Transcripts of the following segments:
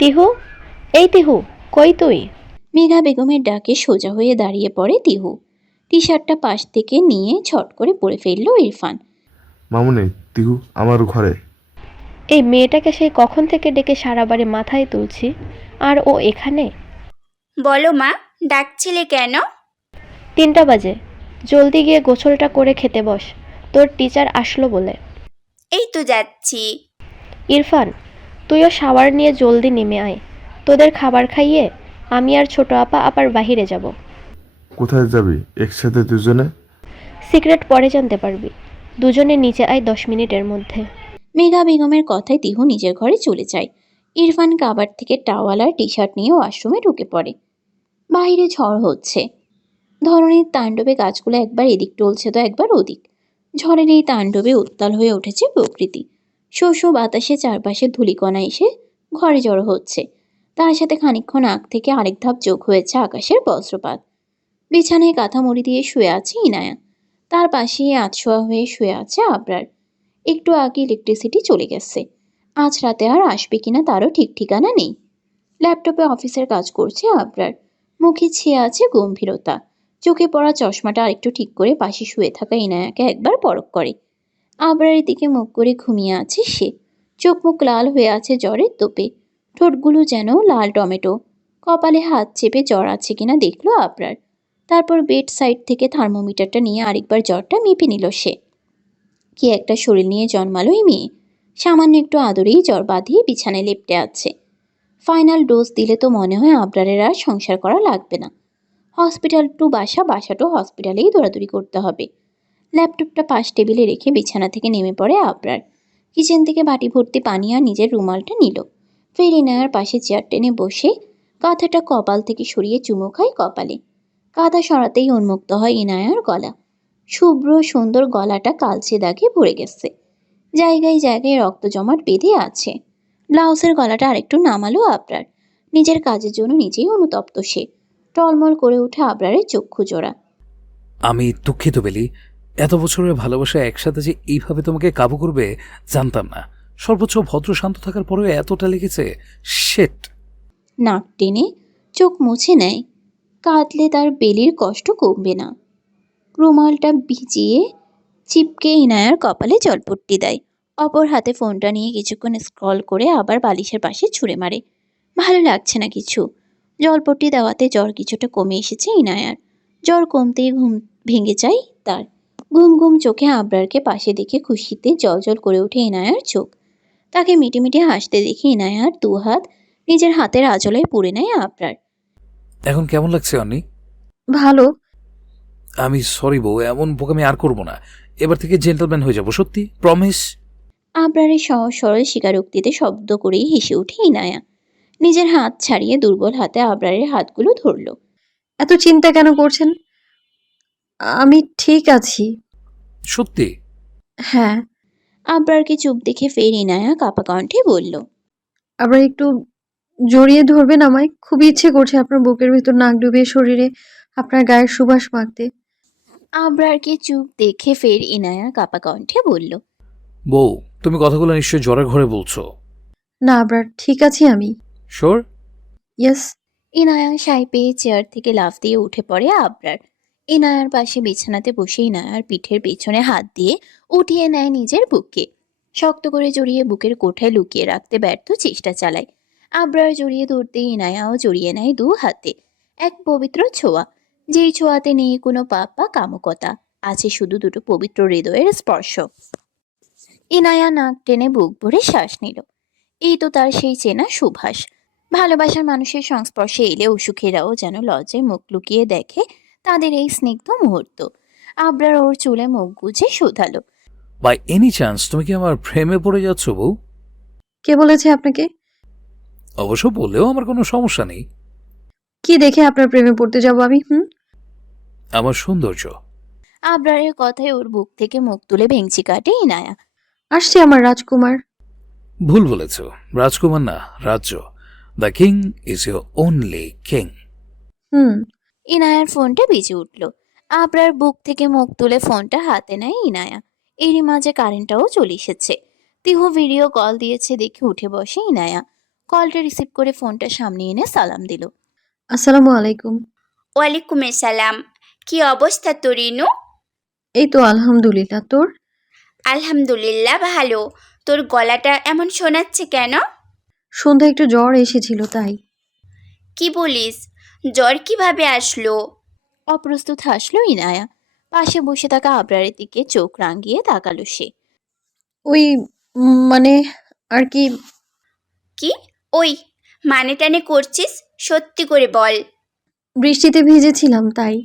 তিহু, এই তিহু, কই তুই? মেঘা বেগমের ডাকে সোজা হয়ে দাঁড়িয়ে পড়ে তিহু। টি শার্টটা পাশ থেকে নিয়ে ছট করে পরে ফেলল ইরফান। মামুনি, তিহু আমার ঘরে। এই মেয়েটাকে সেই কখন থেকে ডেকে সারা বাড়ি মাথায় তুলছি, আর ও এখানে? বলো মা, ডাকছিলে কেন? 3টা বাজে, জলদি গিয়ে গোসলটা করে খেতে বস, তোর টিচার আসলো বলে। এই তো যাচ্ছি। ইরফান, তুইও শাওয়ার নিয়ে জলদি নেমে আয়। তোদের খাবার খাইয়ে আমি আর ছোট আপা আবার বাহিরে যাব। কোথায় যাবি একসাথে দুজনে? সিক্রেট পরে জানতে পারবি। দুজনে নিচে আয় 10 মিনিটের মধ্যে। মেঘা বেগমের কথায় তিহু নিজের ঘরে চলে যায়। ইরফান কাবার থেকে টাওয়াল আর টি শার্ট নিয়ে ওয়াশরুমে ঢুকে পড়ে। বাইরে ঝড় হচ্ছে। ধরনের তাণ্ডবে গাছগুলো একবার এদিক টলছে তো একবার ওদিক। ঝড়ের এই তাণ্ডবে উত্তাল হয়ে উঠেছে প্রকৃতি। শো শো বাতাসে চারপাশে ধূলিকণা এসে ঘরে জড়ো হচ্ছে। তার সাথে খানিকক্ষণ আগ থেকে আরেক ধাপ যোগ হয়েছে আকাশের বজ্রপাত। বিছানায় কাঁথা মুড়ি দিয়ে শুয়ে আছে ইনায়া। তার পাশেই আধশোয়া হয়ে শুয়ে আছে আবরার। একটু আগে ইলেকট্রিসিটি চলে গেছে। আজ রাতে আর আসবে কিনা তারও ঠিক ঠিকানা নেই। ল্যাপটপে অফিসের কাজ করছে আবরার। মুখে ছেয়ে আছে গম্ভীরতা। চোখে পড়া চশমাটা আরেকটু ঠিক করে পাশে শুয়ে থাকা ইনায়াকে একবার পরখ করে। আবরারের দিকে মুখ করে ঘুমিয়ে আছে সে। চোখ মুখ লাল হয়ে আছে জ্বরের তোপে। ঠোঁটগুলো যেন লাল টমেটো। কপালে হাত চেপে জ্বর আছে কিনা দেখলো আবরার। তারপর বেড সাইড থেকে থার্মোমিটারটা নিয়ে আরেকবার জ্বরটা মেপে নিল সে। কি একটা শরীর নিয়ে জন্মালো এই মেয়ে। সামান্য একটু আদরেই জ্বর বাঁধিয়ে বিছানায় লেপ্টে আছে। ফাইনাল ডোজ দিলে তো মনে হয় আবরারের আর সংসার করা লাগবে না। হসপিটাল টু বাসা, বাসা টু হসপিটালেই দৌড়াদৌড়ি করতে হবে। ল্যাপটপটা পাশ টেবিলে রেখে বিছানা থেকে নেমে পড়ে আবরার। কিচেন থেকে বাটি ভর্তি পানি আর নিজের রুমালটা নিল। ফের ইনায়ার পাশে চেয়ার টেনে বসে কাঁথাটা কপাল থেকে সরিয়ে চুমু খায় কপালে। কাঁথা সরাতেই উন্মুক্ত হয় ইনায়ার গলা। শুভ্র সুন্দর গলাটা কালচে দাগে ভরে গেছে। জায়গায় জায়গায় রক্ত জমাট বেঁধে আছে। ব্লাউজের গলাটা আরেকটু নামালো আবরার। নিজের কাজের জন্য নিজেই অনুতপ্ত সে। টলমল করে উঠে আবরারের চক্ষু জোড়া। আমি দুঃখিত বেলি, এত বছরের ভালোবাসা একসাথে যে এইভাবে তোমাকে কাবু করবে জানতাম না। সর্বোচ্চ ভদ্র শান্ত থাকার পরেও এতটা লেগেছে। শেট। নাক টেনে চোখ মুছে নেয়। কাঁদলে তার বেলির কষ্ট কমবে না। রুমালটা ভিজিয়ে চিপকে ইনায়ার কপালে জলপট্টি দেয়। অপর হাতে ফোনটা নিয়ে কিছুক্ষণ স্ক্রল করে আবার বালিশের পাশে ছুঁড়ে মারে। ভালো লাগছে না কিছু। জলপট্টি দেওয়াতে জ্বর কিছুটা কমে এসেছে ইনায়ার। জ্বর কমতেই ঘুম ভেঙে যায় তার। ঘুম ঘুম চোখে আবরারকে পাশে দেখে খুশিতে জল করে ওঠে ইনায়ার চোখ। তাকে মিটিমিটি হাসতে দেখে ইনায়ার 2 হাত নিজের হাতের আঁচলে পুড়ে নেয় আবরার। এখন কেমন লাগছে অনি? ভালো। আমি সরি বউ, এমন বোকামি আর করবো না। এবার থেকে জেন্টলম্যান হয়ে যাবো, সত্যি প্রমিস। আবরারের সহজ সরল স্বীকারোক্তিতে শব্দ করেই হেসে ওঠে ইনায়া। নিজের হাত ছাড়িয়ে দুর্বল হাতে আবরারের হাতগুলো ধরল। এত চিন্তা কেন করছেন? আমি ঠিক আছি। সত্যি? হ্যাঁ। আবরারকে চুপ দেখে ফের ইনায়া কাপা কণ্ঠে বলল, আবার একটু জড়িয়ে ধরবেন আমায়? খুবই ইচ্ছে করছে আপনার বুকের ভেতর নাক ডুবিয়ে শরীরে আপনার গায়ের সুবাস মাখতে। আবরারকে চুপ দেখে ফের ইনায়া কাপা কণ্ঠে বলল, বউ, তুমি কথাগুলো নিশ্চয়ই জ্বরের ঘরে বলছো। না আবার ঠিক আছি আমি। শিওর? ইয়েস। ইনায়া সাই পেয়ে চেয়ার থেকে লাফ দিয়ে উঠে পড়ে আবরার। ইনায়ার পাশে বিছানাতে বসে ইনায়ার পিঠের পেছনে হাত দিয়ে উঠিয়ে নেয় নিজের বুককে। শক্ত করে জড়িয়ে বুকের কোঠায় লুকিয়ে রাখতে ব্যর্থ চেষ্টা চালায়। আবরার জড়িয়ে ধরতে ইনায়াও জড়িয়ে নেয় 2 হাতে। এক পবিত্র ছোঁয়া, যেই ছোঁয়াতে নেই কোনো পাপ বা কামুকতা, আছে শুধু দুটো পবিত্র হৃদয়ের স্পর্শ। ইনায়া নাক টেনে বুক ভরে শ্বাস নিল। এই তো তার সেই চেনা সুভাষ। ভালোবাসার মানুষের সংস্পর্শে এলে অসুখেরাও যেন লজ্জায় মুখ লুকিয়ে দেখে তাদের এই স্নিগ্ধ মুহূর্ত। আবরার ওর চুলে মুখ গুজে শুধালো, বাই এনি চান্স তুমি কি আমার প্রেমে পড়ে যাচ্ছ বউ? কে বলেছে আপনাকে? অবশ্য বললেও আমার কোনো সমস্যা নেই। কি দেখে আপনার প্রেমে পড়তে যাব আমি? আমার সৌন্দর্য। আবরারের কথায় ওর বুক থেকে মুখ তুলে ভেঙচি কাটে ইনায়া। আসছে আমার রাজকুমার। ভুল বলেছ, রাজকুমার না, রাজ্য। The king is your only king. ইনায়ার ফোনটা বেজে উঠল। আবরার বুক থেকে মুখ তুলে ফোনটা হাতে নেয় ইনায়া। এরই মাঝে কারেন্টটাও চলে এসেছে। তিহু ভিডিও কল দিয়েছে দেখে উঠে বসে ইনায়া। কলটা রিসিভ করে ফোনটা সামনে এনে সালাম দিল। আসসালামু আলাইকুম। ওয়ালাইকুম আসসালাম। কি অবস্থা তোর ইনু? এই তো আলহামদুলিল্লাহ, তোর? আলহামদুলিল্লাহ ভালো। তোর গলাটা এমন শোনাচ্ছে কেন? সন্ধ্যায় একটু জ্বর এসেছিল তাই। কি বলিস? জ্বর কিভাবে আসলো? অপ্রস্তুত হাসলো ইনায়া। পাশে বসে থাকা আবরারের দিকে চোখ রাঙিয়ে তাকালো সে। ওই মানে আর কি। কি ওই মানে টানে করছিস? সত্যি করে বল। বৃষ্টিতে ভিজেছিলাম তাই।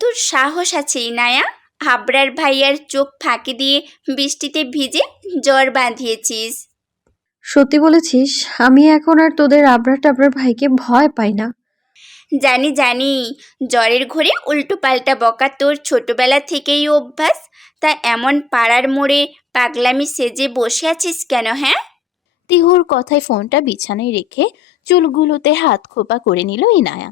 তোর সাহস আছে ইনায়া? আবরার ভাইয়ার চোখ ফাঁকি দিয়ে বৃষ্টিতে ভিজে জ্বর বাঁধিয়েছিস? সত্যি বলেছিস? আমি এখন আর তোদের আবরার টাবরার ভাইকে ভয় পাই না। জানি জানি, জ্বরের ঘোরে উল্টো পাল্টা বকা তোর ছোটবেলা থেকেই অভ্যাস। তা এমন পাড়ার মোড়ে পাগলামি সেজে বসে আছিস কেন, হ্যাঁ? তিহুর কথায় ফোনটা বিছানায় রেখে চুলগুলোতে হাত খোপা করে নিল ইনায়া।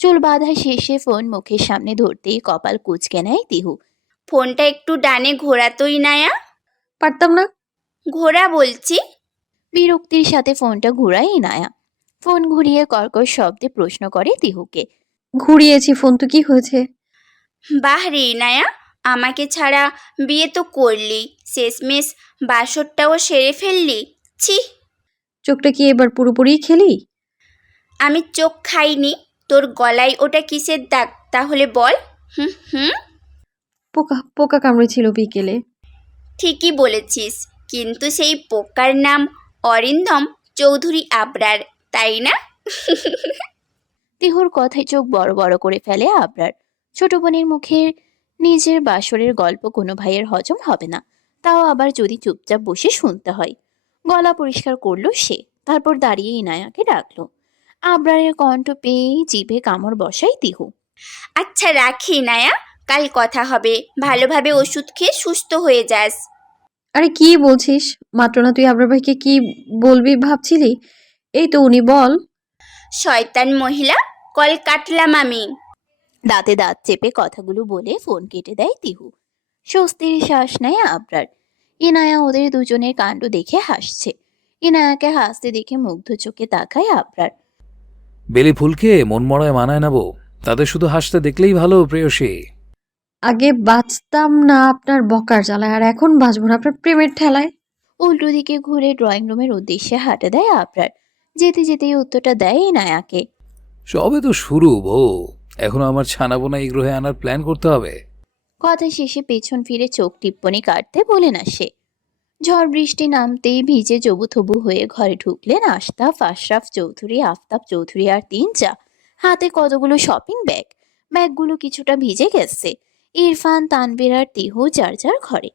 চুল বাঁধা শেষে ফোন মুখের সামনে ধরতেই কপাল কুঁচকে নেয় তিহু। ফোনটা একটু ডানে ঘোরাতো ইনায়া। পারতাম না। ঘোরা বলছি। বিরক্তির সাথে ফোনটা ঘুরায় ইনায়া। ফোন ঘুরিয়ে কর্কশ শব্দে প্রশ্ন করে তিহুকে। ঘুরিয়েছি ফোন, তো কি হয়েছে? বাহ রে ইনায়া, আমাকে ছাড়া বিয়ে তো করলি, শেষমেশ বাসরটাও সেরে ফেললি। ছি! চোখটা কি এবার পুরোপুরি খেলি? আমি চোখ খাইনি। তোর গলায় ওটা কিসের দাগ তাহলে বল? হুম হুম। পোকা পোকা কামড়েছিল বিকেলে। ঠিকই বলেছিস, কিন্তু সেই পোকার নাম অরিন্দম চৌধুরী আবরার, তাই না? তিহুর কথায় চোখ বড় বড় করে ফেলে আবরার। ছোট বোনের মুখের নিজের বাসরের গল্প কোনো ভাইয়ের হজম হবে না, তাও আবার যদি চুপচাপ বসে শুনতে হয়। গলা পরিষ্কার করলো সে, তারপর দাঁড়িয়ে ইনায়াকে ডাকলো। আবরারের কণ্ঠ পেয়েই জিভে কামড় বসায় তিহু। আচ্ছা রাখি নায়া, কাল কথা হবে। ভালোভাবে ওষুধ খেয়ে সুস্থ হয়ে যাস। আরে কি বলছিস? মাত্র না তুই আবরার ভাইকে কি বলবি ভাবছিলি? এই তো উনি, বল। শয়তান মহিলা, কল কাটলাম আমি। দাঁতে দাঁত চেপে কথাগুলো বলে ফোন কেটে দেয় তিহু। স্বস্তির শ্বাস নেয় আবরার। ইনায়া ওদের দুজনের কাণ্ড দেখে হাসছে। ইনায়াকে হাসতে দেখে মুগ্ধ চোখে তাকায় আবরার। বেলি ফুলকে মন মরায় মানায় না বউ, তাদের শুধু হাসতে দেখলেই ভালো প্রেয়সী। আগে বাঁচতাম না আপনার বকার জ্বালায়, আর এখন বাঁচবো না আপনার প্রেমের ঠেলায়। উল্টো দিকে ঘুরে ড্রয়িং রুমের উদ্দেশ্যে হাঁটা দেয় আবরার। যেতে যেতেই উত্তরটা দেয় ইনায়াকে। সবে তো শুরু বউ, এখনো আমার ছানাবোনা এই গ্রহে আনার প্ল্যান করতে হবে। কথা শেষে পেছন ফিরে চোখ টিপ্পনি কাটতে বলে না সে। ঝড় বৃষ্টি নামতেই ভিজে জবুথবু হয়ে ঘরে ঢুকলেন আশরাফ, আশরাফ চৌধুরী, আফতাব চৌধুরী আর তিন চা। হাতে কতগুলো শপিং ব্যাগ। ব্যাগগুলো কিছুটা ভিজে গেছে। ইরফান, তানবীর আর তিহু যার যার ঘরে।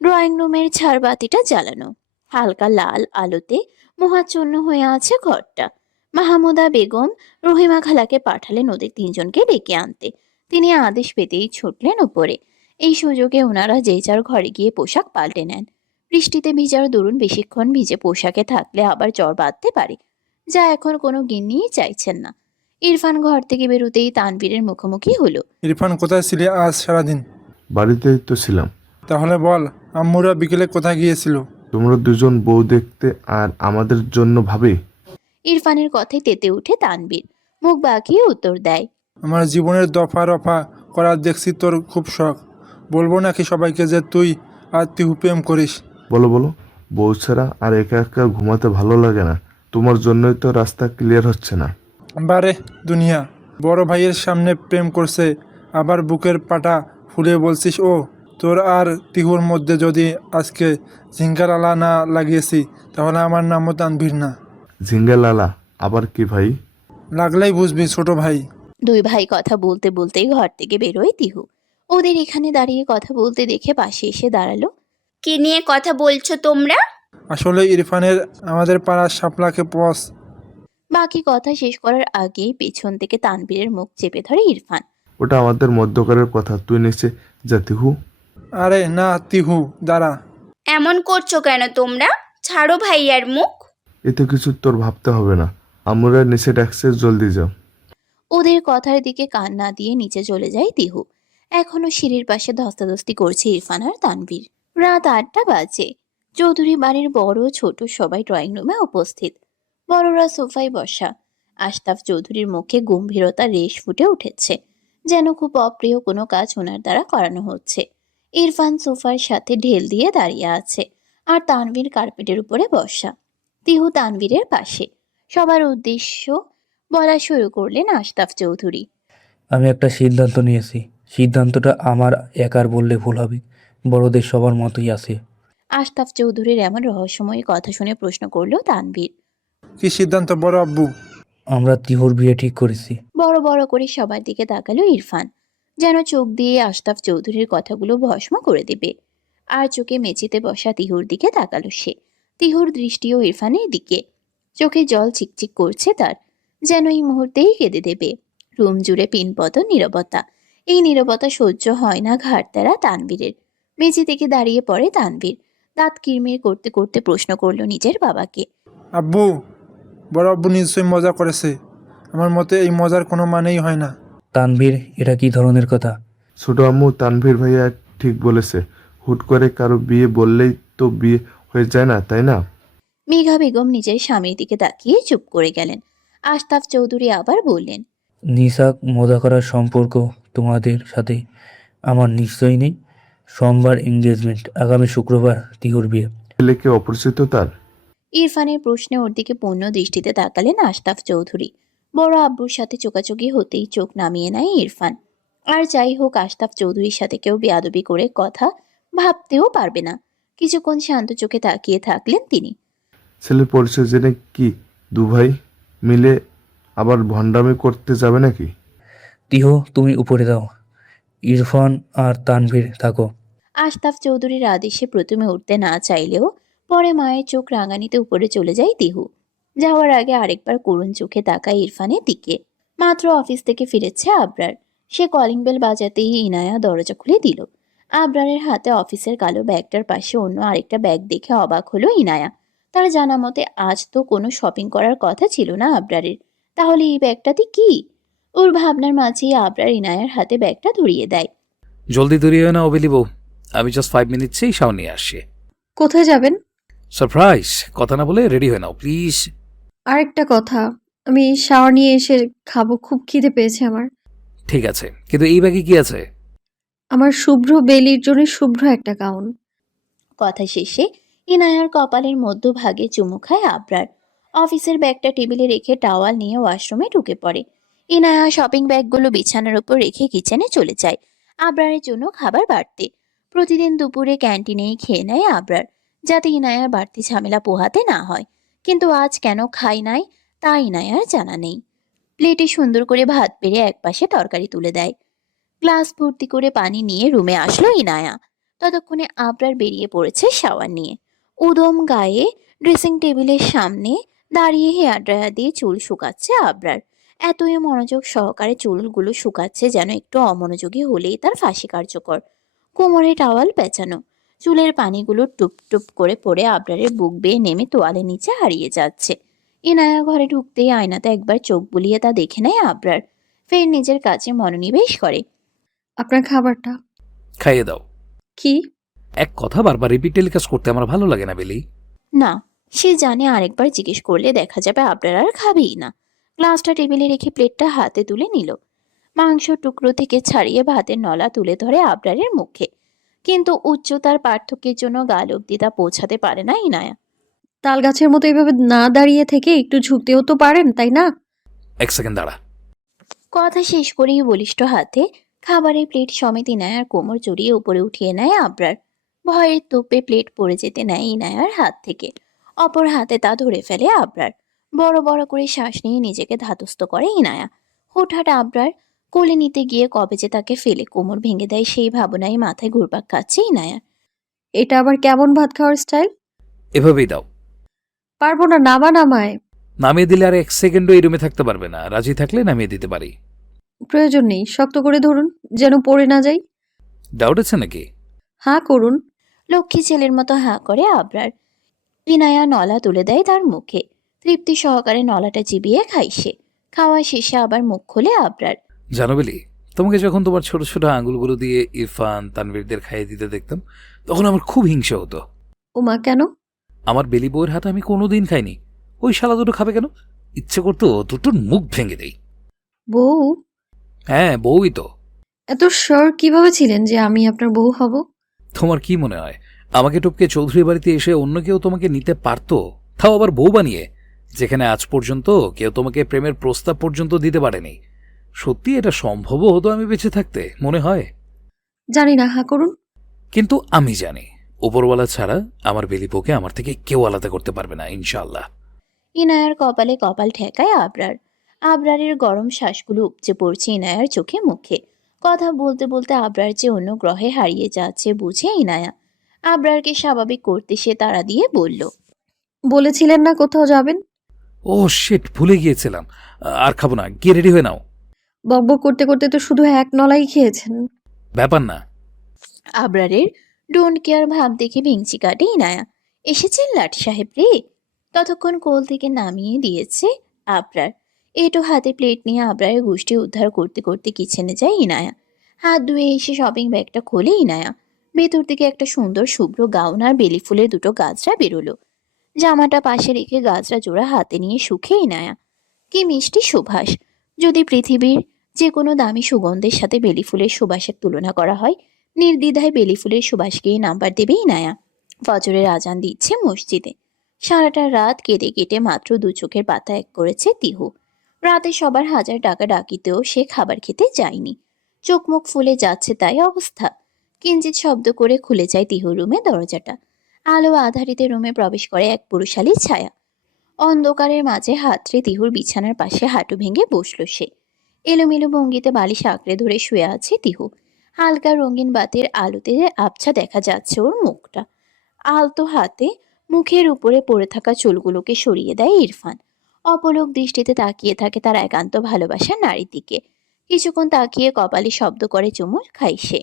ড্রয়িং রুমের ঝাড়বাতিটা জ্বালানো। হালকা লাল আলোতে মোহাচ্ছন্ন হয়ে আছে ঘরটা। মাহমুদা বেগম রহিমা খালাকে পাঠালেন ওদের তিনজনকে ডেকে আনতে। তিনি আদেশ পেতেই ছুটলেন উপরে। এই সুযোগে ওনারা যে যার ঘরে গিয়ে পোশাক পাল্টে নেন। বৃষ্টিতে ভিজার দরুন বেশিক্ষণ ভিজে পোশাকে থাকলে আবার জ্বর বাঁধতে পারে, যা এখন কোনো গিন্নিই চাইছেন না। ইরফান ঘর থেকে বেরোতেই তানবীরের মুখোমুখি হলো। ইরফান, কোথায় ছিলি আজ সারাদিন? বাড়িতেই তো ছিলাম। তাহলে বল, আম্মুরা বিকেলে কোথায় গিয়েছিল? তোমরা দুজন বউ দেখতে আর আমাদের জন্য ভাবে। ইরফানের কথায় তেতে উঠে তানবীর। মুখ বাঁকিয়ে উত্তর দেয়। আমার জীবনের দফা রফা করার দেখছি তোর খুব শখ। বলবো নাকি সবাইকে যে তুই আর তিহু প্রেম করিস? বলো বলো, বউ ছাড়া আর একা একা ঘুমাতে ভালো লাগে না। তোমার জন্যই তো রাস্তা ক্লিয়ার হচ্ছে না। বারে দুনিয়া, বড় ভাইয়ের সামনে প্রেম করছে, আবার বুকের পাটা ফুলে বলছিস ও। তোর আর তিহুর মধ্যে যদি আজকে ঝিঙ্গার আলা না লাগিয়েছি, তাহলে আমার নামও তানভীর না। ঝিঙ্গা লালা আবার কি ভাই? লাগলেই বুঝবি ছোট ভাই। দুই ভাই কথা বলতে বলতেই ঘর থেকে বেরোয় তিহু। ওদের এখানে দাঁড়িয়ে কথা বলতে দেখে পাশে এসে দাঁড়ালো। কি নিয়ে কথা বলছো তোমরা? আসলে ইরফানের আমাদের পাড়ার শাপলাকে পস। বাকি কথা শেষ করার আগেই পেছন থেকে তানবীরের মুখ চেপে ধরে ইরফান। ওটা আমাদের মধ্যকারের কথা, তুই নিচে যা তিহু। আরে না তিহু, দাঁড়া। এমন করছো কেন তোমরা? ছাড়ো ভাইয়ার মুখ। এতে কিছু তোর ভাবতে হবে না। আমরা নিচে ডাকছে, জলদি যাও। ওদের কথার দিকে কান না দিয়ে নিচে চলে যায় তিহু। এখনো সিঁড়ির পাশে ধস্তাধস্তি করছে ইরফান আর তানভীর। রাত 8টা বাজে। চৌধুরী বাড়ির বড় ছোট সবাই ড্রয়িং রুমে উপস্থিত। বড়রা সোফায় বসা। আশতাফ চৌধুরীর মুখে গম্ভীরতা রেশ ফুটে উঠেছে, যেন খুব অপ্রিয় কোনো কাজ ওনার দ্বারা করানো হচ্ছে। ইরফান সোফার সাথে ঢেল দিয়ে দাঁড়িয়ে আছে, আর তানভীর কার্পেটের উপরে বসা। তিহু তানভীরের পাশে। সবার উদ্দেশ্য বলা শুরু করলেন আশতাফ চৌধুরী। আমি একটা সিদ্ধান্ত নিয়েছি। সিদ্ধান্তটা আমার একার বললে ভুল হবে, বড়দের সবার মতোই আছে। আশতাফ চৌধুরীর এমন রহস্যময় কথা শুনে প্রশ্ন করল তানভীর। কি সিদ্ধান্ত বড় আব্বু? আমরা তিহুর বিয়ে ঠিক করেছি। বড় বড় করে সবার দিকে তাকালো ইরফান, যেন চোখ দিয়ে আশতাফ চৌধুরীর কথাগুলো ভস্ম করে দেবে। আর চোখে মেঝেতে বসা তিহুর দিকে তাকালো সে। তিহুর দৃষ্টিও ইরফানের দিকে। চোখে জল চিকচিক করছে তার, যেন এই মুহূর্তেই কেঁদে দেবে। রুম জুড়ে পিনপত নীরবতা। এই নীরবতা সহ্য হয় না ঘাড়তেরা তানভীরের। মেঝে থেকে দাঁড়িয়ে পড়ে তানভীর। দাঁত কিরমির করতে করতে প্রশ্ন করলো নিজের বাবাকে। আব্বু, বড় আব্বু নিশ্চয়ই মজা করেছে। আমার মতে এই মজার কোনো মানেই হয় না। তানভীর, এটা কি ধরনের কথা? ছোট আম্মু, তানভীর ভাইয়া ঠিক বলেছে। হুট করে কারো বিয়ে বললেই তো বিয়ে হয়ে যায় না, তাই না? মেঘা বেগম নিজের স্বামীর দিকে তাকিয়ে চুপ করে গেলেন। আশতাফ চৌধুরী আবার বললেন। নিশাক মজা করার সম্পর্ক তোমাদের সাথে আমার নিশ্চয়ই নেই। সোমবার এঙ্গেজমেন্ট, আগামী শুক্রবার তিহুর বিয়ে। ছেলেকে অপরিচিত তার? ইরফানের প্রশ্নে ওর দিকে পূর্ণ দৃষ্টিতে তাকালেন আশতাফ চৌধুরী। বড় আব্বুর সাথে চোকাচোকি হতেই চোখ নামিয়ে নেয় ইরফান। আর যাই হোক, আশতাফ চৌধুরীর সাথে কেউ বেয়াদবি করে কথা ভাবতেও পারবে না। কিছুক্ষণ শান্ত চোখে তাকিয়ে থাকলেন তিনি। ছেলের পরিচয় জেনে কি দুভাই মিলে আবার ভণ্ডামি করতে যাবে নাকি? তিহু, তুমি উপরে দাও, ইরফান আর তানভীর থাকো। আশতাফ চৌধুরীর আদেশে প্রথমে উঠতে না চাইলেও পরে মায়ের চোখ রাঙানিতে উপরে চলে যায় তিহু। যাওয়ার আগে আরেকবার করুণ চোখে তাকায় ইরফানের দিকে। মাত্র অফিস থেকে ফিরেছে আবরার। সে কলিং বেল বাজাতেই ইনায়া দরজা খুলে দিল। আবরারের হাতে অফিসের কালো ব্যাগটার পাশে অন্য আরেকটা ব্যাগ দেখে অবাক হলো ইনায়া। তার জানা মতে আজ তো কোনো শপিং করার কথা ছিল না আবরারের। তাহলে এই ব্যাগটাতে কি? ওর ভাবনার মাঝেই আবরার ইনায়ার হাতে ব্যাগটা ধরিয়ে দেয়। জলদি তৈরি হয় না অবেলি বউ, আমি জাস্ট 5 মিনিটসেই শাও নিয়ে আসছি। কোথায় যাবেন? সারপ্রাইজ, কথা না বলে রেডি হয়ে নাও প্লিজ। আরেকটা কথা, আমি শাওয়ার নিয়ে এসে খাবো, খুব খিদে পেয়েছে আমার। ঠিক আছে, কিন্তু এই ব্যাগে কি আছে? আমার শুভ্র বেলির জন্য শুভ্র একটা গাউন। কথা শেষে ইনায়ার কপালের মধ্যভাগে চুমু খায় আবরার। অফিসের ব্যাগটা টেবিলে রেখে টাওয়াল নিয়ে ওয়াশরুমে ঢুকে পড়ে। ইনায়া শপিং ব্যাগগুলো বিছানার উপর রেখে কিচেনে চলে যায় আবরারের জন্য খাবার বাড়তে। প্রতিদিন দুপুরে ক্যান্টিনেই খেয়ে নেয় আবরার, যাতে ইনায়ার বাড়তি ঝামেলা পোহাতে না হয়। কিন্তু আজ কেন খাই নাই তা ইনায়ার জানা নেই। প্লেটে সুন্দর করে ভাত বেড়ে একপাশে তরকারি তুলে দেয়। গ্লাস ভর্তি করে পানি নিয়ে রুমে আসলো ইনায়া। ততক্ষণে আবরার বেরিয়ে পড়েছে শাওয়ার নিয়ে। উদম গায়ে ড্রেসিং টেবিলের সামনে দাঁড়িয়ে হেয়ার ড্রায়ার দিয়ে চুল শুকাচ্ছে আবরার। এতই মনোযোগ সহকারে চুলগুলো শুকাচ্ছে যেন একটু অমনোযোগী হলেই তার ফাঁসি কার্যকর। কোমরে টাওয়াল পেঁচানো, চুলের পানিগুলো টুপ টুপ করে পড়ে আবরারের বুক বেয়ে নেমে তোয়ালের নিচে হারিয়ে যাচ্ছে। ইনায়া ঘরে ঢুকতেই আয়নাতে একবার চোখ বুলিয়ে তা দেখে নেয় আবরার। ফের নিজের কাজে মনোনিবেশ করে। আপনার খাবারটা। খাইয়ে দাও। কি? এক কথা বারবার রিপিট টেলিকাস্ট করতে আমার ভালো লাগে না বেলি। না, সে জানে আরেকবার জিজ্ঞেস করলে দেখা যাবে আবরার আর খাবেই না। গ্লাসটা টেবিলে রেখে প্লেটটা হাতে তুলে নিল। মাংস টুকরো থেকে ছাড়িয়ে ভাতের নলা তুলে ধরে আবরারের মুখে। কিন্তু উচ্চতার পার্থক্যের জন্য গাল অব্দি তা পৌঁছাতে পারে না ইনায়া। তাল গাছের মতো এভাবে না দাঁড়িয়ে থেকে একটু ঝুঁকতেও তো পারেন, তাই না? এক সেকেন্ড দাঁড়া। কথা শেষ করেই বলিষ্ঠ হাতে খাবারের প্লেট সমেত ইনায়ার কোমর জড়িয়ে উপরে উঠিয়ে নেয় আবরার। ভয়ের তোপে প্লেট পড়ে যেতে নেয় ইনায়ার হাত থেকে। অপর হাতে তা ধরে ফেলে আবরার। বড় বড় করে শ্বাস নিয়ে নিজেকে ধাতস্থ করে ইনায়া। হুটহাট আবরার কোলে নিতে গিয়ে কবে যে তাকে ফেলে কোমর ভেঙে দেয় সেই ভাবনায় মাথায় ঘুরপাক খাচ্ছে ইনায়া। এটা আবার কেমন ভাত খাওয়ার স্টাইল? এভাবেই দাও। পারবো না, নামায়। নামিয়ে দিলে আর 1 সেকেন্ডও এই রুমে থাকতে পারবে না। রাজি থাকলে নামিয়ে দিতে পারি। প্রয়োজন নেই, শক্ত করে ধরুন যেন পড়ে না যাই। ডাউট আছে নাকি? হ্যাঁ করুন। লক্ষ্মী ছেলের মতো হাঁ করে আবরার। ইনায়া নলা তুলে দেয় তার মুখে। তৃপ্তি সহকারে নলাটা চিবিয়ে খায় সে। খাওয়া শেষে আবার মুখ খোলে আবরার। জানো বেলি, তোমাকে যখন তোমার ছোট ছোট আঙুলগুলো দিয়ে ইরফান তানভীরদের খাইয়ে দিতে দেখতাম, তখন আমার খুব হিংসে হতো। ওমা, কেন? আমার বেলি বউয়ের হাতে আমি কোনোদিন খাইনি, ওই শালা দুটো খাবে কেন? ইচ্ছে করতো দুটোর মুখ ভেঙে দেই। বউ? হ্যাঁ, বউই তো। এত শিওর কিভাবে ছিলেন যে আমি আপনার বউ হব? তোমার কি মনে হয় আমাকে টপকে চৌধুরী বাড়িতে এসে অন্য কেউ তোমাকে নিতে পারতো, তাও আবার বউ বানিয়ে, যেখানে আজ পর্যন্ত কেউ তোমাকে প্রেমের প্রস্তাব পর্যন্ত দিতে পারেনি? সত্যি এটা সম্ভবও হতো আমি বেঁচে থাকতে, মনে হয়? জানি না, হা করুন। কিন্তু আমি জানি উপরওয়ালা ছাড়া আমার বেলিপোকে আমার থেকে কেউ আলাদা করতে পারবে না, ইনশাআল্লাহ। ইনায়ার কপালে কপাল ঠেকায় আবরার। আবরারের গরম শ্বাসগুলো উপচে পড়ছে ইনায়ার চোখে মুখে। কথা বলতে বলতে আবরার যে অন্য গ্রহে হারিয়ে যাচ্ছে বুঝে ইনায়া আবরারকে স্বাভাবিক করতে সে তাড়া দিয়ে বলল, বলেছিলেন না কোথাও যাবেন? ও শিট, ভুলে গিয়েছিলাম। আর খাবো না, গিয়ে রেডি হয়ে নাও। বকবক করতে করতে তো শুধু এক নলাই খেয়েছেন। ব্যাপার না। আবরারের ডোন্ট কেয়ার ভাব দেখে ভেঙচি কাটে ইনায়া। এসেছেন লাট সাহেব রে। ততক্ষণ কোল থেকে নামিয়ে দিয়েছে আবরার। এটো হাতে প্লেট নিয়ে আবরারের গোষ্ঠী উদ্ধার করতে করতে কিচেনে যায় ইনায়া। হাত ধুয়ে এসে শপিং ব্যাগটা খোলে ইনায়া। ভেতর থেকে একটা সুন্দর শুভ্র গাউন আর বেলি ফুলের দুটো গাজরা বেরোলো। জামাটা পাশে রেখে গাজরা জোড়া হাতে নিয়ে সুখে ইনায়া। কি মিষ্টি সুবাস! যদি পৃথিবীর যে কোনো দামি সুগন্ধের সাথে বেলি ফুলের সুবাসের তুলনা করা হয়, নির্দ্বিধায় বেলি ফুলের সুবাসকেই নাম্বার দেবে ইনায়া। ফজরের আজান দিচ্ছে মসজিদে। সারাটা রাত কেটে কেটে মাত্র দু চোখের পাতা এক করেছে তিহু। রাতে সবার হাজার টাকা ডাকিতেও সে খাবার খেতে যায়নি। চোখ মুখ ফুলে যাচ্ছে তাই অবস্থা। কিঞ্চিত শব্দ করে খুলে যায় তিহুর রুমে দরজাটা। আলো আধারিতে রুমে প্রবেশ করে এক পুরুষালী ছায়া। অন্ধকারের মাঝে হাতড়ে তিহুর বিছানার পাশে হাঁটু ভেঙে বসল সে। এলোমেলো ভঙ্গিতে বালিশ আঁকড়ে ধরে শুয়ে আছে তিহু। হালকা রঙিন বাতির আলোতে আবছা দেখা যাচ্ছে ওর মুখটা। আলতো হাতে মুখের উপরে পড়ে থাকা চুলগুলোকে সরিয়ে দেয় ইরফান। অপলক দৃষ্টিতে তাকিয়ে থাকে তার একান্ত ভালোবাসার নারীর দিকে। কিছুক্ষণ তাকিয়ে কপালে শব্দ করে চুমুর খায় সে।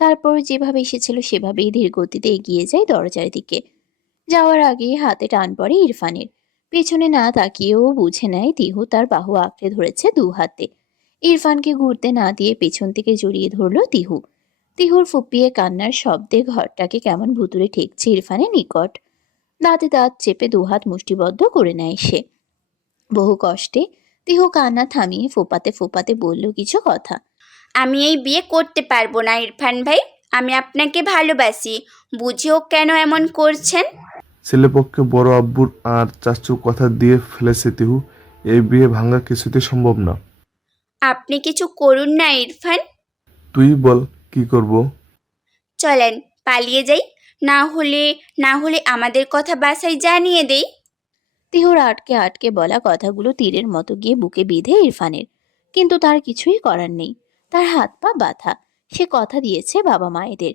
তারপর যেভাবে এসেছিল সেভাবেই ধীর গতিতে এগিয়ে যায় দরজার দিকে। যাওয়ার আগেই হাতে টান পড়ে ইরফানের। পেছনে না তাকিয়েও বুঝে নেয় তিহু তার বাহু আঁকড়ে ধরেছে দু হাতে। ইরফানকে ঘুরতে না দিয়ে পেছন থেকে জড়িয়ে ধরল তিহু। তিহুর ফুপিয়ে কান্নার শব্দে ঘরটাকে কেমন ভুতুরে ঠেকছে ইরফানের নিকট। দাঁতে দাঁত চেপে দুহাত মুষ্টিবদ্ধ করে নেয় সে। বহু কষ্টে তিহু কান্না থামিয়ে ফোপাতে ফোপাতে বলল কিছু কথা। আমি এই বিয়ে করতে পারবো না ইরফান ভাই। আমি আপনাকে ভালোবাসি, বুঝেও কেন এমন করছেন? ছেলেপক্ষে বড় আব্বুর আর চাচু কথা দিয়ে ফেলেছে তিহু, এই বিয়ে ভাঙা কিছুতেই সম্ভব না। আপনি কিছু করুন না ইরফান। তুই বল কি করব? চলেন পালিয়ে যাই, না হলে আমাদের কথা বাসায় জানিয়ে দেই। তিহুর আটকে আটকে বলা কথাগুলো তীরের মতো গিয়ে বুকে বিঁধে ইরফানের। কিন্তু তার কিছুই করার নেই। তার হাত পা বাঁধা। সে কথা দিয়েছে বাবা মায়েদের।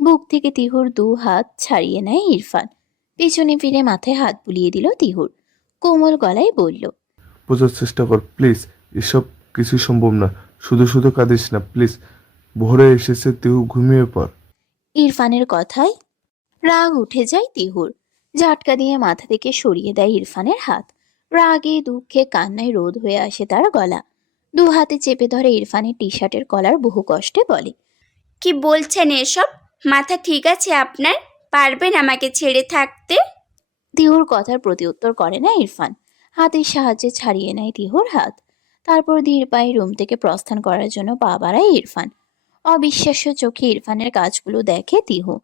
বুক থেকে তিহুর দু হাত ছাড়িয়ে নেয় ইরফান। পিছনে ফিরে মাথায় হাত বুলিয়ে দিল তিহুর। কোমল গলায় বলল, বোঝার চেষ্টা কর প্লিজ, এসব কিছুই সম্ভব না। শুধু শুধু কাঁদিস না প্লিজ। ভোরে এসেছে তিহু, ঘুমিয়ে পড়। ইরফানের কথায় রাগ উঠে যায় তিহুর। ঝাটকা দিয়ে মাথা থেকে সরিয়ে দেয় ইরফানের হাত। রাগে দুঃখে কান্নায় রোধ হয়ে আসে তার গলা। দু হাতে চেপে ধরে ইরফানের টি শার্টের কলার বহু কষ্টে বলে, কি বলছেন এসব? মাথা ঠিক আছে আপনার? পারবেন আমাকে ছেড়ে থাকতে? তিহুর কথার প্রতি উত্তর করে না ইরফান। হাতের সাহায্যে ছাড়িয়ে নেয় তিহুর হাত। তারপর ধীর পায়ে রুম থেকে প্রস্থান করার জন্য পা বাড়ায় ইরফান। অবিশ্বাস্য চোখে ইরফানের কাজগুলো দেখে তিহু।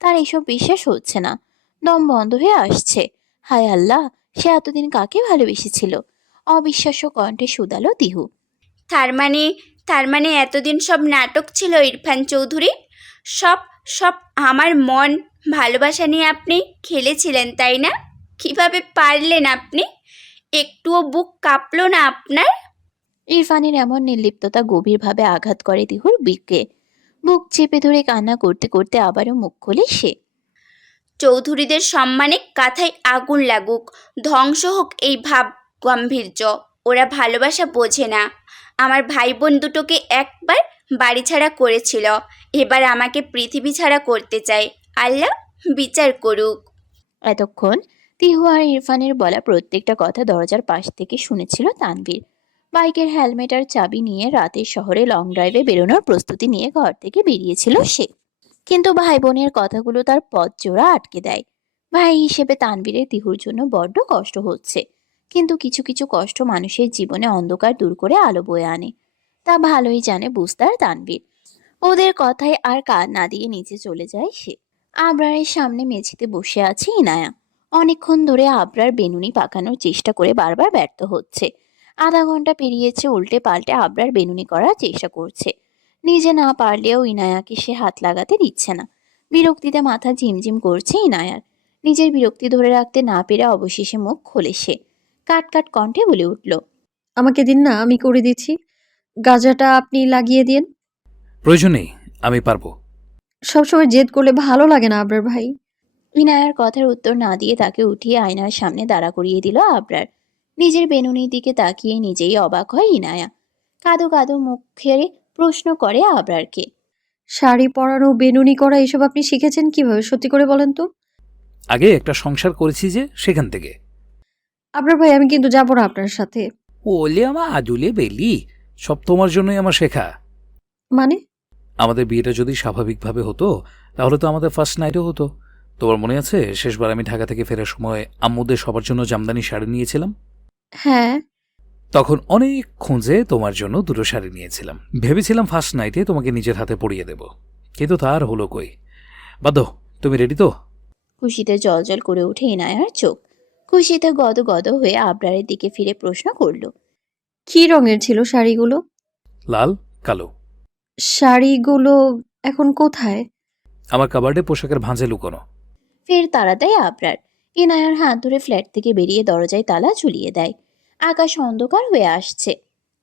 তার এসব বিশ্বাস হচ্ছে না। দম বন্ধ হয়ে আসছে। হায় আল্লাহ, সে এতদিন কাকে ভালোবেসেছিল? অবিশ্বাস্য কণ্ঠে শুধালো তিহু। তার মানে তার মানে এতদিন সব নাটক ছিল ইরফান চৌধুরী? সব সব আমার মন ভালোবাসা নিয়ে আপনি খেলেছিলেন, তাই না? কিভাবে পারলেন আপনি? একটুও বুক কাঁপলো না আপনার? ইরফানের এমন নির্লিপ্ততা গভীরভাবে আঘাত করে তিহুর বুকে। বুক চেপে ধরে কান্না করতে করতে আবারও মুখ খোলে সে। চৌধুরীদের সম্মানে কাঁথায় আগুন লাগুক, ধ্বংস হোক এই ভাব গাম্ভীর্য। ওরা ভালোবাসা বোঝে না। আমার ভাই বোন দুটোকে একবার বাড়ি ছাড়া করেছিল, এবার আমাকে পৃথিবী ছাড়া করতে চায়। আল্লাহ বিচার করুক। এতক্ষণ তিহু আর ইরফানের বলা প্রত্যেকটা কথা দরজার পাশ থেকে শুনেছিল তানভীর। বাইকের হেলমেট আর চাবি নিয়ে রাতের শহরে লং ড্রাইভে বেরোনোর প্রস্তুতি নিয়ে ঘর থেকে বেরিয়েছিল সে। কিন্তু ভাই বোনের কথাগুলো তার পথ চোরা আটকে দেয়। ভাই হিসেবে তানবীরের তিহুর জন্য বড্ড কষ্ট হচ্ছে, কিন্তু কিছু কিছু কষ্ট মানুষের জীবনে অন্ধকার দূর করে আলো বয়ে আনে, তা ভালোই জানে বুঝতার তানবীর। ওদের কথায় আর কান না দিয়ে নিচে চলে যায় সে। আবরারের সামনে মেঝেতে বসে আছে ইনায়া। অনেকক্ষণ ধরে আবরার বেনুনি পাকানোর চেষ্টা করে বারবার ব্যর্থ হচ্ছে। আধা ঘন্টা পেরিয়েছে, উল্টে পাল্টে আবরার বেনুনি করার চেষ্টা করছে। নিজে না পারলেও ইনায়াকে সে হাত লাগাতে দিচ্ছে না। বিরক্তিতে মাথা ঝিমঝিম করছে ইনায়ার। নিজের বিরক্তি ধরে রাখতে না পেরে অবশেষে মুখ খোলে সে। কাট কাট কণ্ঠে বলে উঠল, আমাকে দিন না, আমি করে দিচ্ছি। গাঁজাটা আপনি লাগিয়ে দিন। প্রয়োজন নেই, আমি পারবো। সবসময় জেদ করলে ভালো লাগে না আবরার ভাই। ইনায়ার কথার উত্তর না দিয়ে তাকে উঠিয়ে আয়নার সামনে দাঁড়া করিয়ে দিল আবরার। নিজের বেনুনির দিকে তাকিয়ে নিজেই অবাক হয় ইনায়া। কাদো কাদো মুখে প্রশ্ন করে আবরারকে। শাড়ি পরানো, বেনুনি করা এসব আপনি শিখেছেন কিভাবে, সত্যি করে বলেন তো? আগে একটা সংসার করেছি যে, সেখান থেকে। আবরার ভাই, আমি কিন্তু যাবো না আপনার সাথে। ওলে আমার আদুলে বেলি, সব তোমার জন্যই আমার শেখা। মানে? আমাদের বিয়েটা যদি স্বাভাবিকভাবে হতো তাহলে তো আমাদের ফার্স্ট নাইটও হতো। তোমার মনে আছে শেষবার আমি ঢাকা থেকে ফেরার সময় আম্মুদের সবার জন্য জামদানি শাড়ি নিয়েছিলাম? হ্যাঁ। তখন অনেক খুঁজে তোমার জন্য দুটো শাড়ি নিয়েছিলাম, ভেবেছিলাম ফার্স্ট নাইটে তোমাকে নিজের হাতে পরিয়ে দেব, কিন্তু তার হলো কই। বাধ্য, তুমি রেডি তো? খুশিতে জলজল করে ওঠে ইনায়ার চোখ। খুশিতে গদ গদ হয়ে আবরারের দিকে ফিরে প্রশ্ন করল, কি রঙের ছিল শাড়িগুলো? লাল, কালো। শাড়িগুলো এখন কোথায়? আমার কাবার্ডে পোশাকের ভাঁজে লুকোনো। ফের তাড়া দেয় আবরার। ইনায়ার হাত ধরে ফ্ল্যাট থেকে বেরিয়ে দরজায় তালা ঝুলিয়ে দেয়। আকাশ অন্ধকার হয়ে আসছে।